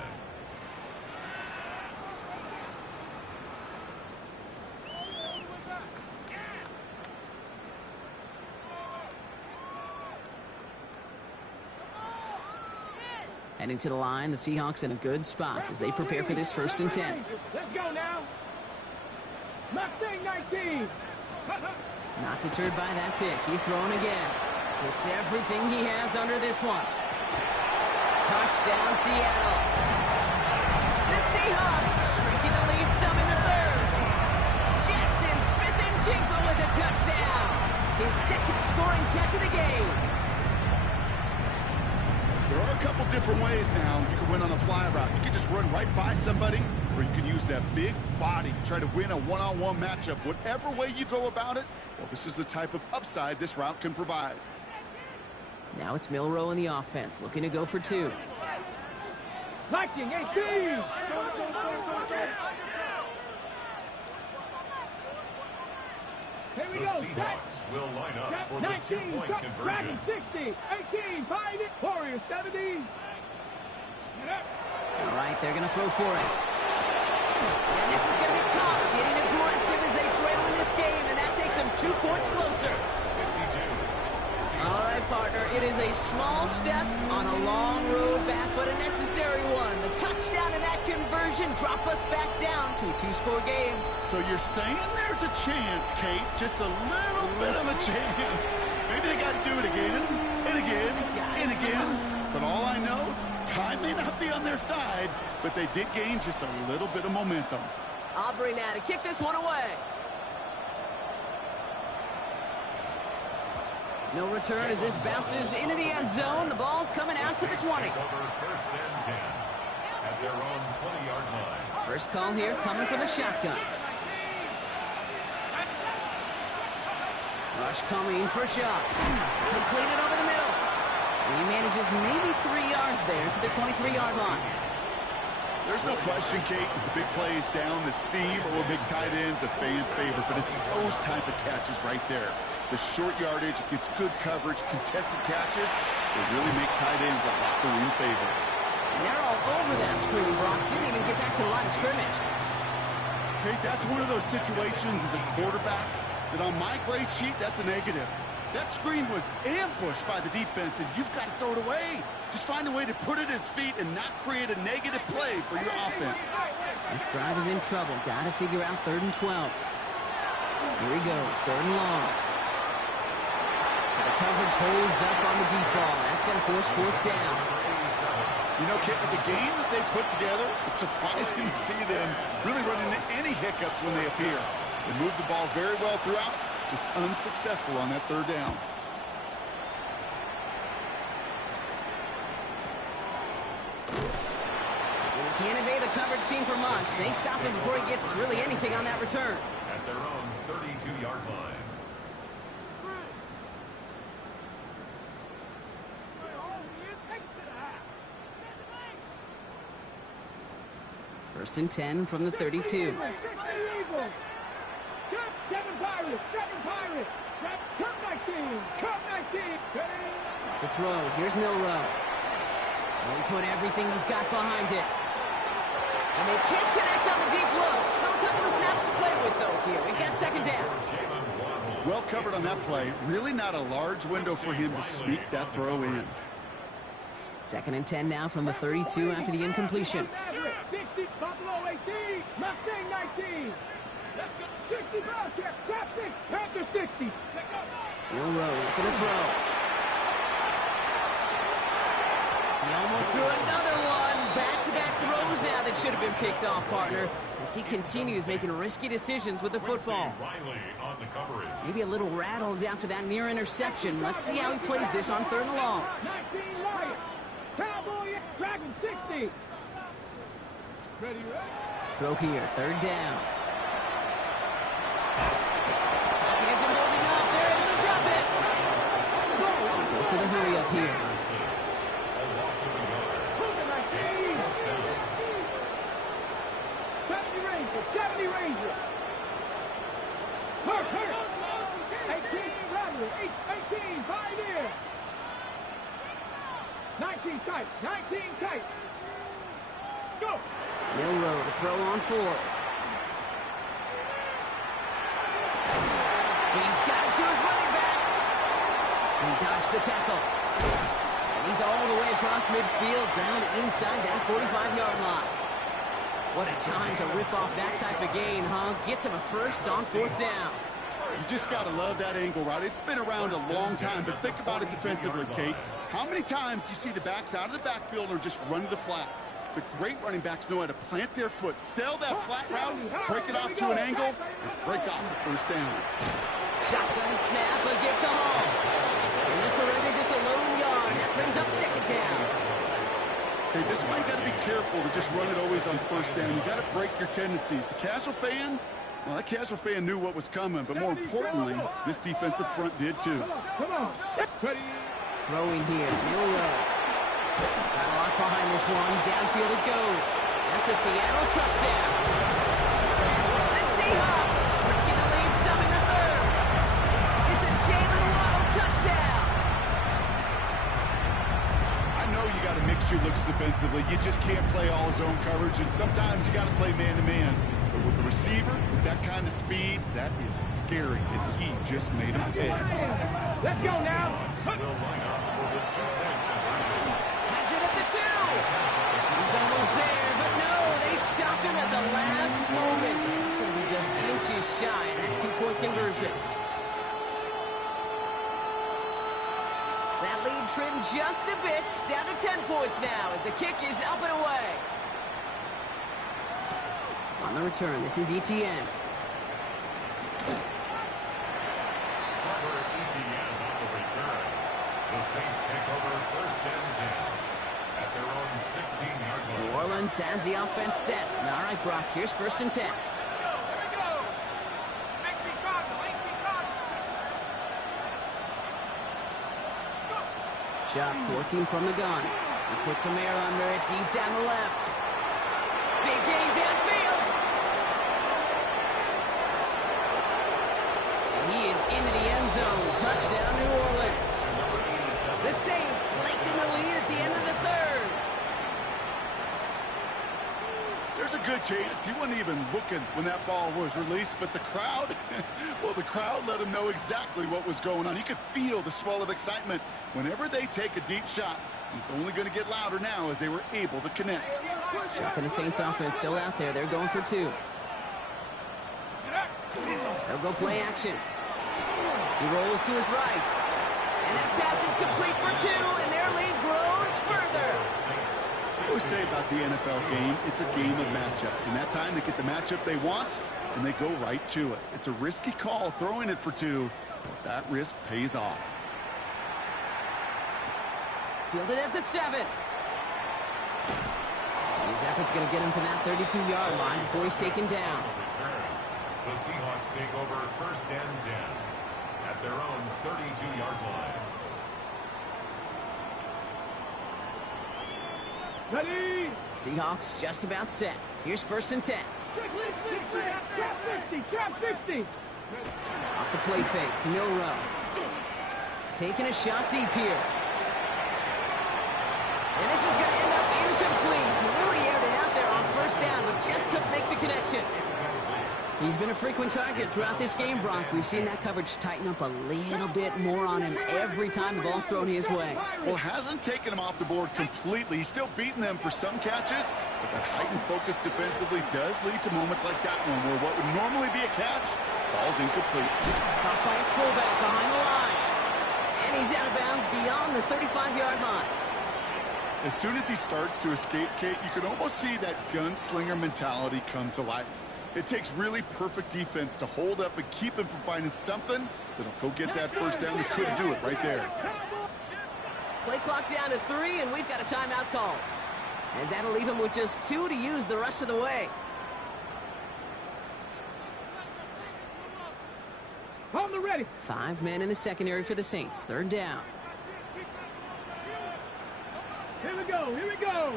Heading to the line, the Seahawks in a good spot as they prepare for this 1st and 10. Let's go now. Mustang 19. Not deterred by that pick. He's throwing again. It's everything he has under this one. Touchdown, Seattle. The Seahawks shrinking the lead some in the 3rd. Jigba with a touchdown. His second scoring catch of the game. There are a couple different ways now you can win on a fly route. You can just run right by somebody, or you can use that big body, try to win a one-on-one matchup. Whatever way you go about it, well, this is the type of upside this route can provide. Now it's Milroe in the offense, looking to go for two. Liking 18. Here we The go. Seahawks will line up for the 19, two-point conversion. Dragon 60, 18, find it, Warriors 70. All right, they're going to throw for it. And this is going to be caught, getting aggressive as they trail in this game, and that takes them 2 points closer. 52. All right, partner, it is a small step on a long road back, but a necessary one. The touchdown and that conversion drop us back down to a 2-score game. So you're saying there's a chance, Kate, just a little bit of a chance. Maybe they got to do it again, and again, and again. But all I know, time may not be on their side, but they did gain just a little bit of momentum. Aubrey now to kick this one away. No return as this bounces into the end zone. The ball's coming out to the 20. Over first and 10 at their own 20-yard line. First call here coming from the shotgun. Rush coming for a shot. Completed over the middle. He manages maybe 3 yards there to the 23-yard line. There's no question, Kate, the big plays down the seam or big tight ends a fan favorite, but it's those type of catches right there. The short yardage, gets good coverage, contested catches, they really make tight ends a locker room favorite. And they're all over that screen, Brock. Didn't even get back to the line of scrimmage. Kate, that's one of those situations as a quarterback that on my grade sheet, that's a negative. That screen was ambushed by the defense, and you've got to throw it away. Just find a way to put it at his feet and not create a negative play for your offense. This drive is in trouble. Got to figure out 3rd and 12. Here he goes, 3rd and long. So the coverage holds up on the deep ball. That's going to force 4th down. You know, Kate, with the game that they put together, it's surprising to see them really run into any hiccups when they appear. They move the ball very well throughout, just unsuccessful on that 3rd down. And he can't evade the coverage team for much. They stop him before he gets really anything on that return. At their own 32-yard line. First and 10 from the 32. 7 Pirates, 7 Pirates. Cup 19, Cup 19. To throw, here's Milroe. Well, he put everything he's got behind it. And they can't connect on the deep look. Still a couple of snaps to play with, though, here. We've got 2nd down. Well covered on that play. Really not a large window for him to sneak that throw in. 2nd and 10 now from the 32 after the incompletion. 60, Buffalo 18, Mustang 19. 60 Bellcheck, Chapstick, Panther 60. Milroe looking to throw. He almost threw another one. Back-to-back throws now that should have been picked off, partner, as he continues making risky decisions with the football. Riley on the coverage. Maybe a little rattled after that near interception. Let's see how he plays this on 3rd and long. 19 Lions, Cowboy, Dragon 60. Ready, Throw here, 3rd down. He isn't holding up. They're able to drop it. Goes to the hurry up here. 70 Rangers. Hurt. 18 Rebels. 18 Pioneer. 19 tight. 19 tight. Go. Milroe to throw on 4th. He's got it to his running back. He dodged the tackle. And he's all the way across midfield down inside that 45-yard line. What a time to rip off that type of gain, huh? Gets him a first on 4th down. You just got to love that angle, right? It's been around a long time, but think about it defensively, Kate. How many times do you see the backs out of the backfield or just run to the flat? The great running backs know how to plant their foot, sell that flat route, break it off to an angle, and break off the first down. Shotgun snap, a gift to Hall. And this already just a lone yard. That brings up second down. Okay, this is why you got to be careful to just run it always on first down. You got to break your tendencies. The casual fan, well, that casual fan knew what was coming, but more importantly, this defensive front did too. Come on. Throwing here, Milrow. Got a lot behind this one. Downfield it goes. That's a Seattle touchdown. The Seahawks shrinking the lead some in the third. It's a Jalen Waddle touchdown. I know you got to mix your looks defensively. You just can't play all zone coverage, and sometimes you got to play man-to-man. But with a receiver with that kind of speed, that is scary, and he just made him pay. Let's go now. Has it at the 2. He's almost there, but no, they stopped him at the last moment. It's going to be just inches shy of that 2-point conversion. That lead trimmed just a bit, down to 10 points now as the kick is up and away. On the return, this is Etienne. The Saints take over first and 10 at their own 16-yard line. New Orleans has the offense set. All right, Brock, here's first and 10. Shock working from the gun. He puts some air under it deep down the left. Big gain downfield. And he is into the end zone. Touchdown, New Orleans. The Saints lengthen the lead at the end of the third. There's a good chance he wasn't even looking when that ball was released, but the crowd, well, the crowd let him know exactly what was going on. He could feel the swell of excitement whenever they take a deep shot. It's only going to get louder now as they were able to connect. Shock and the Saints offense still out there. They're going for 2. They'll go play action. He rolls to his right. And that pass is complete for 2, and their lead grows further. I always say about the NFL game, it's a game of matchups. And that time they get the matchup they want, and they go right to it. It's a risky call throwing it for 2, but that risk pays off. Fielded at the 7. And his effort's going to get him to that 32-yard line before he's taken down. The Seahawks take over first and 10 at their own 32-yard line. Ready. Seahawks just about set. Here's first and 10. Trap 50. Off the play fake, Milrow. Taking a shot deep here. And this is going to end up incomplete. He really aired it out there on first down, but just couldn't make the connection. He's been a frequent target throughout this game, Brock. We've seen that coverage tighten up a little bit more on him every time the ball's thrown his way. Well, hasn't taken him off the board completely. He's still beating them for some catches, but that heightened focus defensively does lead to moments like that one where what would normally be a catch falls incomplete. Caught by his fullback behind the line. And he's out of bounds beyond the 35-yard line. As soon as he starts to escape, Kate, you can almost see that gunslinger mentality come to life. It takes really perfect defense to hold up and keep him from finding something that'll go get that first down. They couldn't do it right there. Play clock down to 3, and we've got a timeout call. As that'll leave him with just 2 to use the rest of the way. On the ready. 5 men in the secondary for the Saints. Third down. Here we go. Here we go.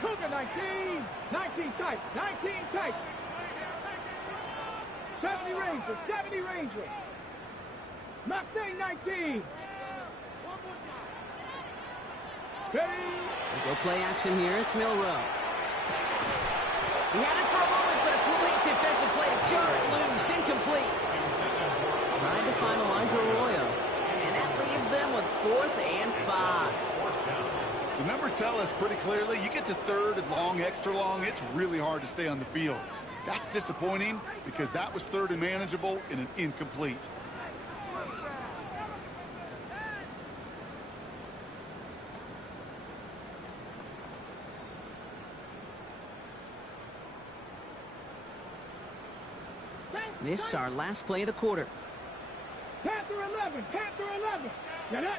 Cougar 19. 19 tight. 19 tight. 70 Ranger. 70 Ranger. Mustang 19. Ready. We'll go play action here. It's Milrow. He had it for a moment, but a complete defensive play to jar it loose. Incomplete. Trying to find Elijah Arroyo. And that leaves them with 4th and 5. The numbers tell us pretty clearly, you get to 3rd and long, extra long, it's really hard to stay on the field. That's disappointing because that was 3rd and manageable in an incomplete. This is our last play of the quarter. Panther 11, Panther 11. Get it?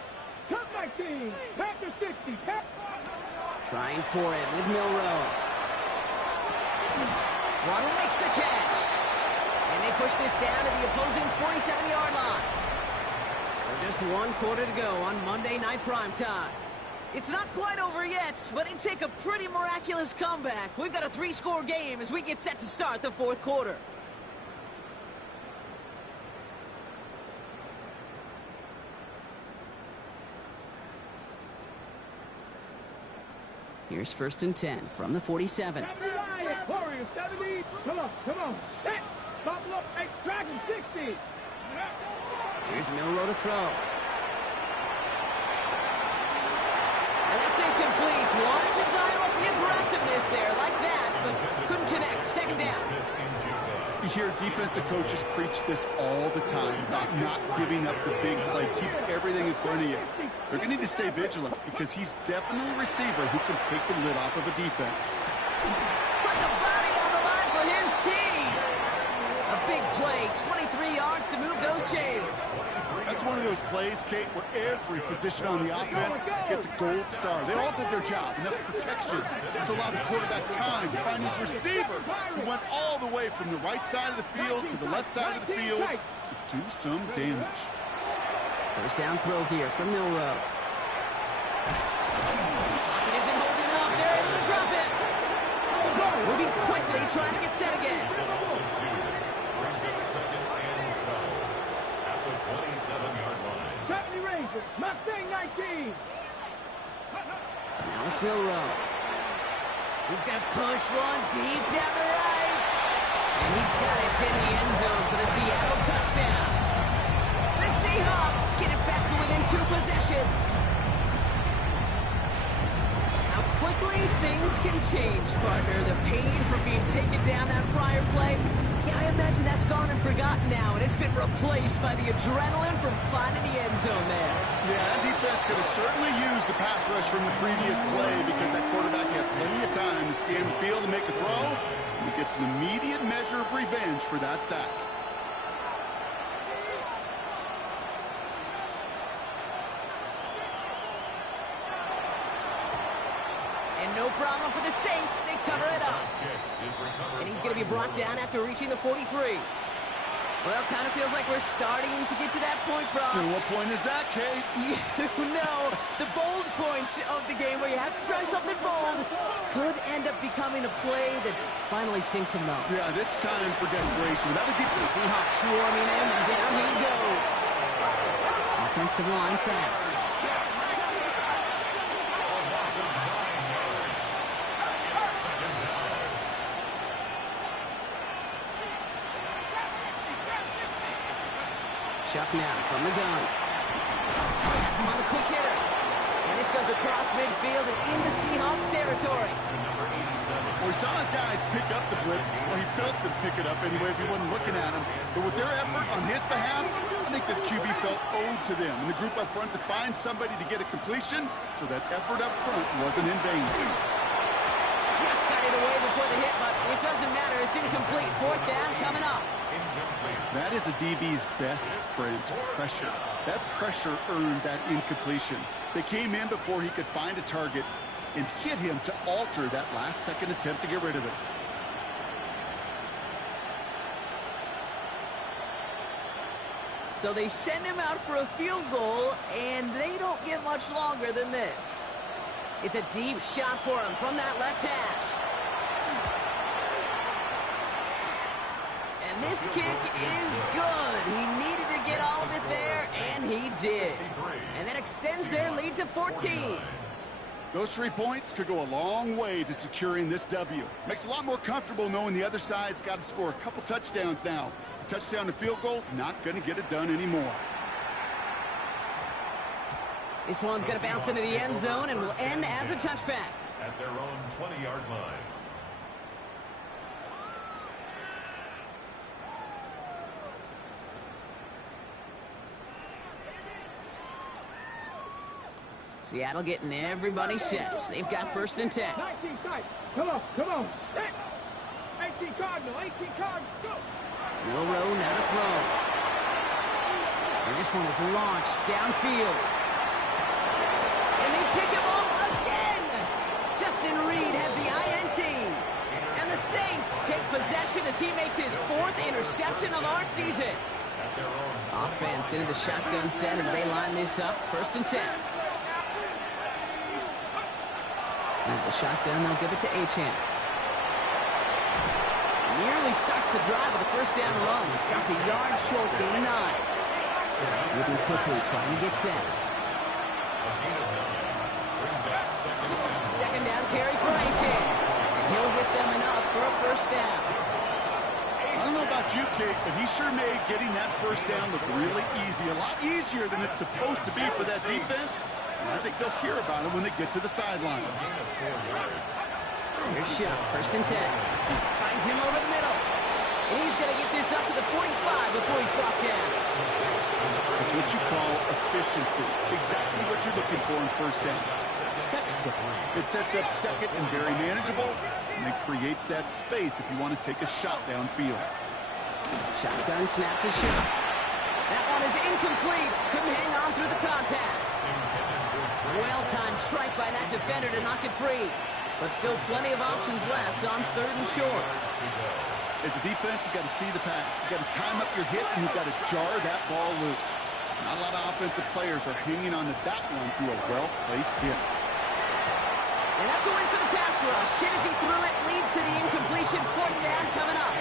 Cup 19, Panther 60. Trying for it with Milroe. Waddle makes the catch. And they push this down to the opposing 47-yard line. So just one quarter to go on Monday Night Primetime. It's not quite over yet, but it'd take a pretty miraculous comeback. We've got a 3-score game as we get set to start the fourth quarter. Here's 1st and 10 from the 47. 70. Come on. Set. Buffalo, Dragon 60. Here's Milroe to throw. And that's incomplete. Wanted to dial up the aggressiveness there like that, but couldn't connect. 2nd down. You hear defensive coaches preach this all the time about not giving up the big play. Keep everything in front of you. They're going to need to stay vigilant because he's definitely a receiver who can take the lid off of a defense. Put the body on the line for his team. A big play, 23 yards to move those chains. That's one of those plays, Kate, where every position on the offense gets a gold star. They all did their job. Enough protection to allow the quarterback time to find his receiver, who went all the way from the right side of the field to the left side of the field to do some damage. 1st down throw here from Milroe. It isn't holding up. They're able to drop it. Moving quickly, trying to get set again. Brings up 2nd and 12 at the 27-yard line. 70 Rangers, Mustang 19. Now it's Milroe. He's going to push one deep down the right. And he's got it in the end zone for the Seattle touchdown. The Seahawks get it back to within 2 possessions. How quickly things can change, partner. The pain from being taken down that prior play, yeah, I imagine that's gone and forgotten now, and it's been replaced by the adrenaline from finding the end zone there. Yeah, that defense could have certainly used the pass rush from the previous play because that quarterback has plenty of time to scan the field and make a throw, and he gets an immediate measure of revenge for that sack. No problem for the Saints. They cover it up. And he's going to be brought down after reaching the 43. Well, kind of feels like we're starting to get to that point, Brock. And what point is that, Kate? You know, the bold point of the game where you have to try something bold could end up becoming a play that finally sinks him up. Yeah, it's time for desperation. Without a deep the Seahawks swarming him, and down he goes. Offensive line fast. Chuck now from the gun. Has him on the quick hitter. And this goes across midfield and into Seahawks territory. Well, we saw his guys pick up the blitz. Well, he felt them pick it up anyways. He wasn't looking at him. But with their effort on his behalf, I think this QB felt owed to them. And the group up front to find somebody to get a completion, so that effort up front wasn't in vain. Just got it away before the hit, but it doesn't matter. It's incomplete. 4th down coming up. That is a DB's best friend, pressure. That pressure earned that incompletion. They came in before he could find a target and hit him to alter that last-second attempt to get rid of it. So they send him out for a field goal, and they don't get much longer than this. It's a deep shot for him from that left hash. And this kick is good. He needed to get all of it there, and he did. And that extends their lead to 14. Those 3 points could go a long way to securing this W. Makes it a lot more comfortable knowing the other side's got to score a couple touchdowns now. A touchdown to field goal's not going to get it done anymore. This one's going to bounce into the end zone and will end as a touchback. At their own 20-yard line. Seattle getting everybody set. They've got 1st and 10. 19 tight. Come on. Set. 18 Cardinal. 18 Cardinal. Go. Milrow now to throw. And this one is launched downfield. And they pick him up again! Justin Reed has the INT. And the Saints take possession as he makes his 4th interception of our season. Offense into the shotgun set as they line this up. 1st and 10. And the shotgun, they'll give it to Achane. Nearly starts the drive with a 1st down run. Stopped a yard short, gain of 9. Moving quickly, trying to get set. 2nd down carry for Achane. And he'll get them enough for a 1st down. I don't know about you, Kate, but he sure made getting that 1st down look really easy. A lot easier than it's supposed to be for that defense. And I think they'll hear about it when they get to the sidelines. Here's Shuck, 1st and 10. Finds him over the middle. And he's going to get this up to the 45 before he's brought down. It's what you call efficiency. Exactly what you're looking for in 1st down. Textbook. It sets up 2nd and very manageable, and it creates that space if you want to take a shot downfield. Shotgun snap to Shuck. That one is incomplete. Couldn't hang on through the contact. Well-timed strike by that defender to knock it free. But still plenty of options left on 3rd and short. As a defense, you've got to see the pass. You've got to time up your hit, and you've got to jar that ball loose. Not a lot of offensive players are hanging on to that one through a well-placed hit. And that's a win for the pass rush. Hit as he threw it, leads to the incompletion. 4th down coming up.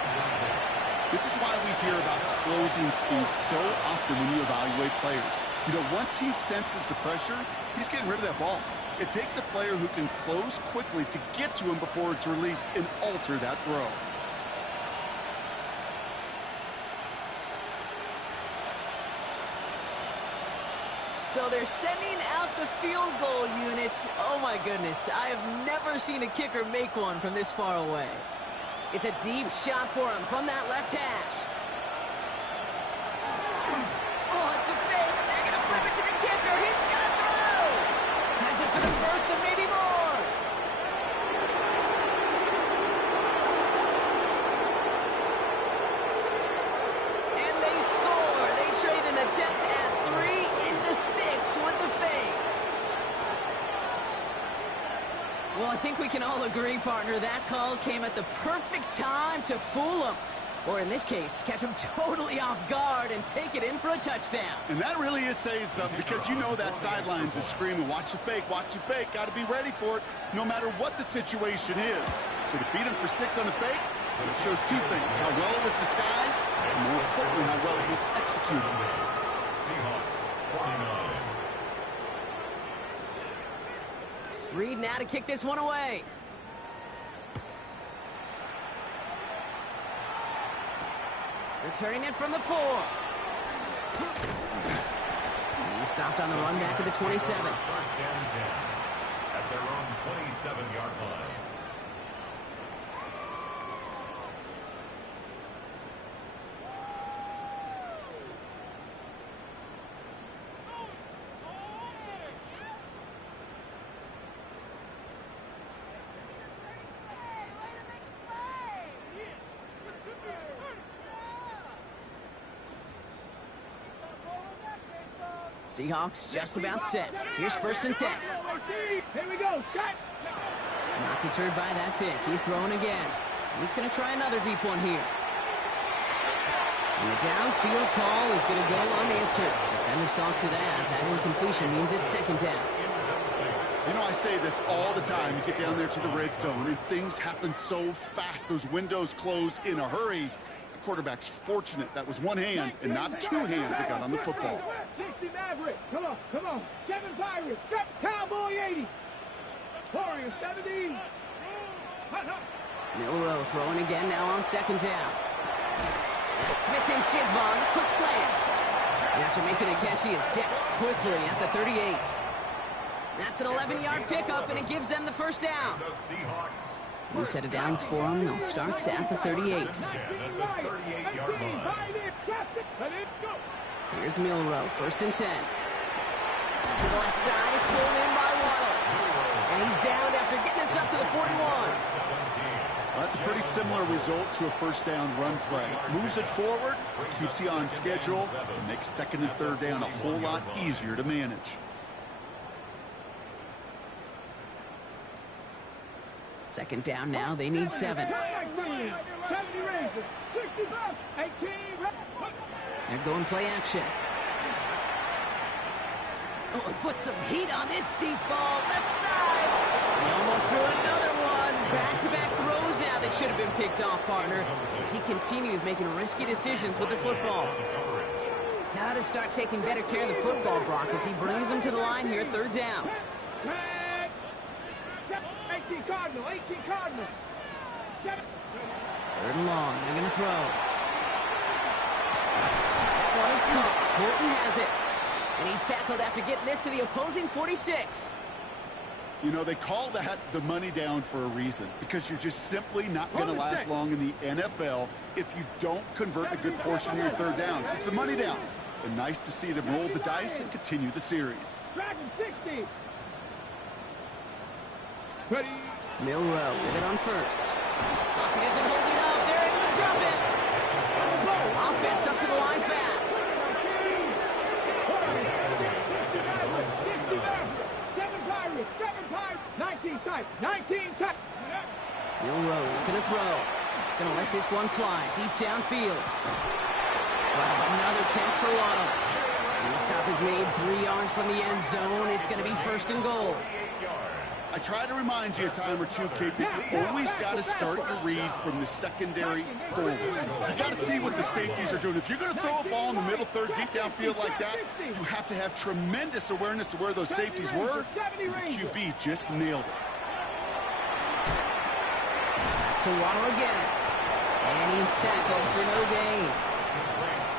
This is why we hear about closing speed so often when you evaluate players. You know, once he senses the pressure, he's getting rid of that ball. It takes a player who can close quickly to get to him before it's released and alter that throw. So they're sending out the field goal unit. Oh my goodness, I have never seen a kicker make one from this far away. It's a deep shot for him from that left hash. Oh, it's a fake. They're going to flip it to the kicker. He's going to throw. Has it for the 1st and maybe more. And they score. They trade an attempt at 3 into 6 with the fake. Well, I think we can all agree, partner, that call came at the perfect time to fool him. Or in this case, catch him totally off guard and take it in for a touchdown. And that really is saying something because you know that sidelines is screaming, watch the fake, got to be ready for it no matter what the situation is. So to beat him for 6 on the fake, it shows 2 things, how well it was disguised, and more importantly, how well it was executed. Seahawks 49. Reed now to kick this one away. Returning it from the 4. He stopped on the run back at the 27. 1st and 10 at their own 27-yard line. Seahawks just about set. Here's 1st and 10. Here we go. Set. Not deterred by that pick. He's throwing again. He's going to try another deep one here. And the downfield call is going to go unanswered. Defender saw to that. That incompletion means it's 2nd down. You know, I say this all the time. You get down there to the red zone, and things happen so fast. Those windows close in a hurry. The quarterback's fortunate that was one hand and not 2 hands that got on the football. 60 Maverick. Come on. 7 Pirates. 7 Cowboy 80. Warrior 70. Milrow throwing again now on 2nd down. And Smith and Jigba on the quick slant. And after making a catch, he is decked quickly at the 38. That's an 11-yard pickup, and it gives them the 1st down. The Seahawks. New set of downs for them. They'll start at the 38. At the 38-yard line. Here's Milrow, 1st and 10. To the left side, it's pulled in by Waddle. And he's down after getting this up to the 41. Well, that's a pretty similar result to a first down run play. Moves it forward, keeps you on schedule, and makes second and third down a whole lot easier to manage. Second down now, they need 7. They're going play action. Oh, he put some heat on this deep ball, left side. He almost threw another one. Back-to-back throws now that should have been picked off, partner, as he continues making risky decisions with the football. Got to start taking better care of the football, Brock, as he brings them to the line here, third down. 18 Cardinal, 18 Cardinal. Third and long, they're going to throw. That one is caught. Horton has it. And he's tackled after getting this to the opposing 46. You know, they call that the money down for a reason, because you're just simply not going to last long in the NFL if you don't convert a good portion of your third downs. It's the money down. And nice to see them roll the dice and continue the series. Dragon 60. Ready. Milrow with it on first. Pocket isn't holding up. They're able to drop it. Offense up to the line fast. 7 Pirates, 19 type, 19 type. Milrow looking to throw. Gonna let this one fly deep downfield. Wow, another catch for Waddle. And the stop is made 3 yards from the end zone. It's gonna be first and goal. I try to remind you a time or two, Kate, that you always got to start your read from the secondary forward. You got to see what the safeties are doing. If you're going to throw a ball in the middle third, deep downfield like that, you have to have tremendous awareness of where those safeties were. The QB just nailed it. That's for Waddle again. And he's tackled for no gain.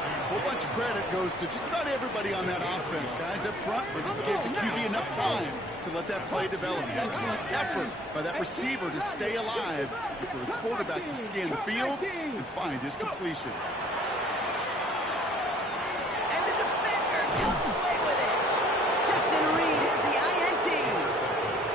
A whole bunch of credit goes to just about everybody on that offense. Guys up front, but just gave the QB enough time to let that play develop. Excellent effort by that receiver to stay alive and for the quarterback to scan the field and find his completion. And the defender comes away with it. Justin Reed has the INT.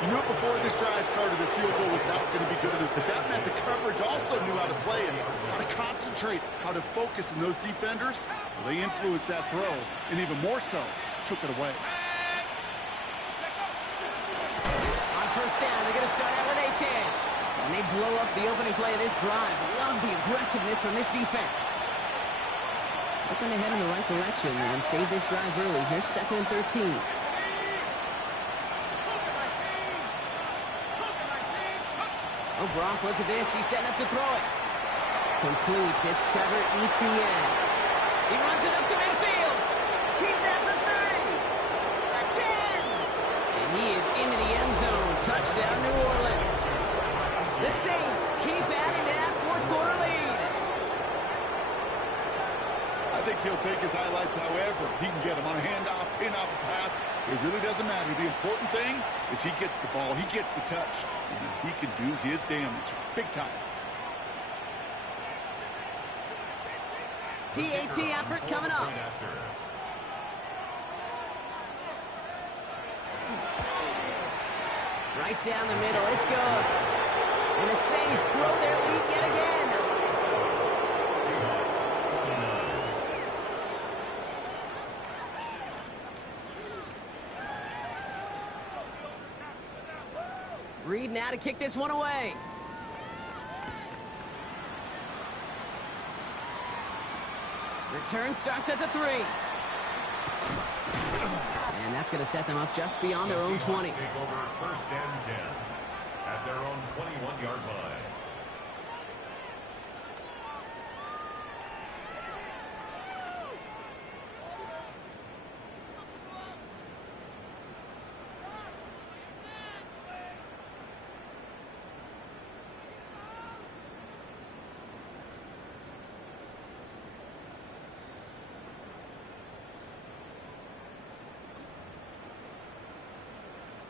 You knew before this drive started that field goal was not going to be good enough, but that meant the coverage also knew how to play it, how to concentrate, how to focus, and those defenders, well, they influenced that throw, and even more so, took it away. On first down, they're going to start out with Achane. And they blow up the opening play of this drive. Love the aggressiveness from this defense. Hoping to head in the right direction and save this drive early. Here's second and 13. Oh, Brock, look at this. He's setting up to throw it. Completes. It's Trevor Etienne. He runs it up to midfield. He's at the 30. The 10. And he is into the end zone. Touchdown, New Orleans. The Saints keep adding to that fourth-quarter lead. I think he'll take his highlights however he can get them on a handoff, pin-off, a pass. It really doesn't matter. The important thing is he gets the ball, he gets the touch, and he can do his damage big time. PAT effort coming up. Right down the middle. It's good. And the Saints grow their lead yet again. Reed now to kick this one away. Return starts at the 3. And that's going to set them up just beyond their own 20. Take over first and 10 at their own 21-yard line.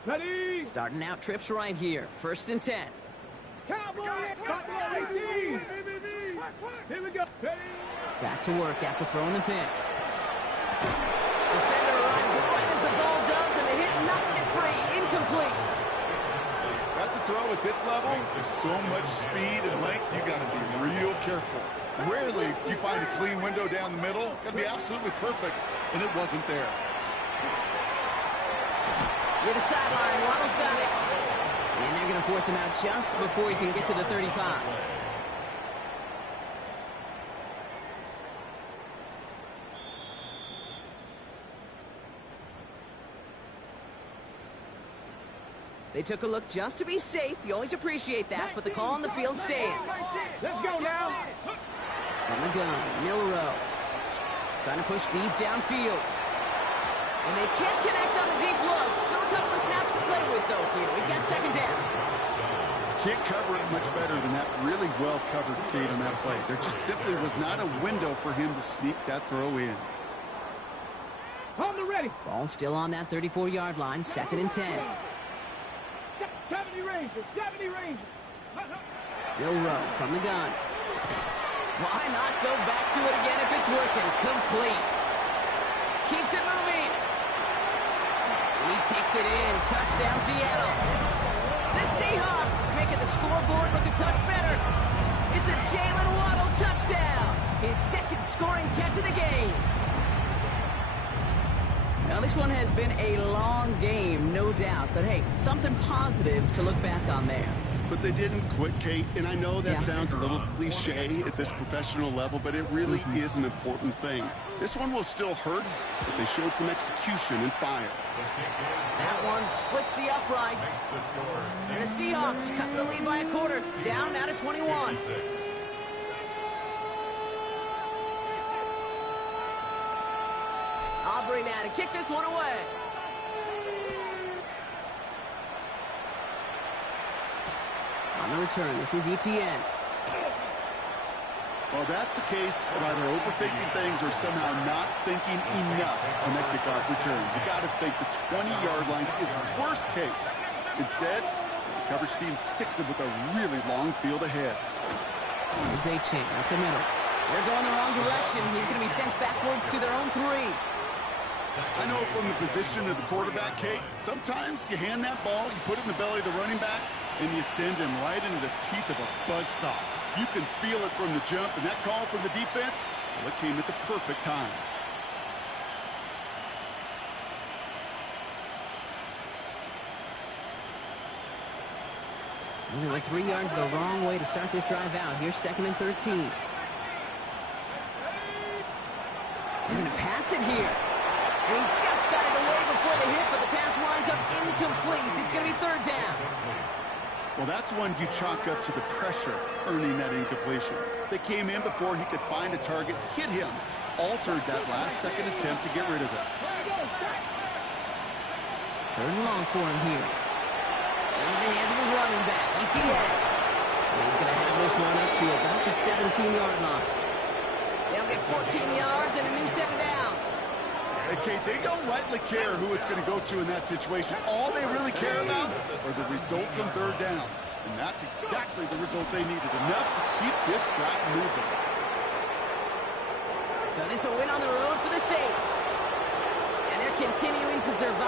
Ready. Starting out trips right here. First and 10. Cowboy, 18. Here we go. Ready. Back to work after throwing the pick. Defender arrives right as the ball does, and the hit knocks it free. Incomplete. That's That's a throw at this level. There's so much speed and length, you got to be real careful. Rarely do you find a clean window down the middle. Got to be absolutely perfect, and it wasn't there. Near the sideline, Waddle's got it. And they're going to force him out just before he can get to the 35. They took a look just to be safe. You always appreciate that, but the call on the field stands. Let's go now. From the gun, Milrow. Trying to push deep downfield. And they can't connect on the deep look. Still a couple of snaps to play with, though, here. We've got second down. Can't cover it much better than that. Really well covered, Kate, on that play. There just simply was not a window for him to sneak that throw in. On the ready. Ball still on that 34-yard line, second and 10. 70 Rangers, 70 Rangers. Milrow from the gun. Why not go back to it again if it's working? Complete. Keeps it moving. And he takes it in. Touchdown, Seattle. The Seahawks making the scoreboard look a touch better. It's a Jalen Waddle touchdown. His second scoring catch of the game. Now, this one has been a long game, no doubt. But, hey, something positive to look back on there. But they didn't quit, Kate, and I know that sounds a little cliche at this professional level, but it really is an important thing. This one will still hurt, but they showed some execution and fire. That one splits the uprights. And the Seahawks cut the lead by a quarter. Down now to 21. Aubrey now to kick this one away. On the return, this is Etienne. Well, that's the case of either overthinking things or somehow not thinking enough on that kickoff return. You got to think the 20-yard line is worst case. Instead, the coverage team sticks him with a really long field ahead. Here's Achane up the middle. They're going the wrong direction. He's going to be sent backwards to their own 3. I know from the position of the quarterback, Kate, sometimes you hand that ball, you put it in the belly of the running back, and you send him right into the teeth of a buzzsaw. You can feel it from the jump, and that call from the defense, well, it came at the perfect time. Well, they went 3 yards the wrong way to start this drive out. Here's second and 13. They're going to pass it here. And he just got it away before the hit, but the pass winds up incomplete. It's going to be third down. Well, that's one you chalk up to the pressure earning that incompletion. They came in before he could find a target, hit him, altered that last-second attempt to get rid of it. Third and long for him here. Into the hands of his running back, Etienne. He's going to have this one up to about the 17-yard line. They'll get 14 yards and a new set of downs. Hey, Kate, they don't rightly care who it's going to go to in that situation. All they really care about are the results on third down. And that's exactly the result they needed. Enough to keep this drive moving. So this will win on the road for the Saints. And they're continuing to survive.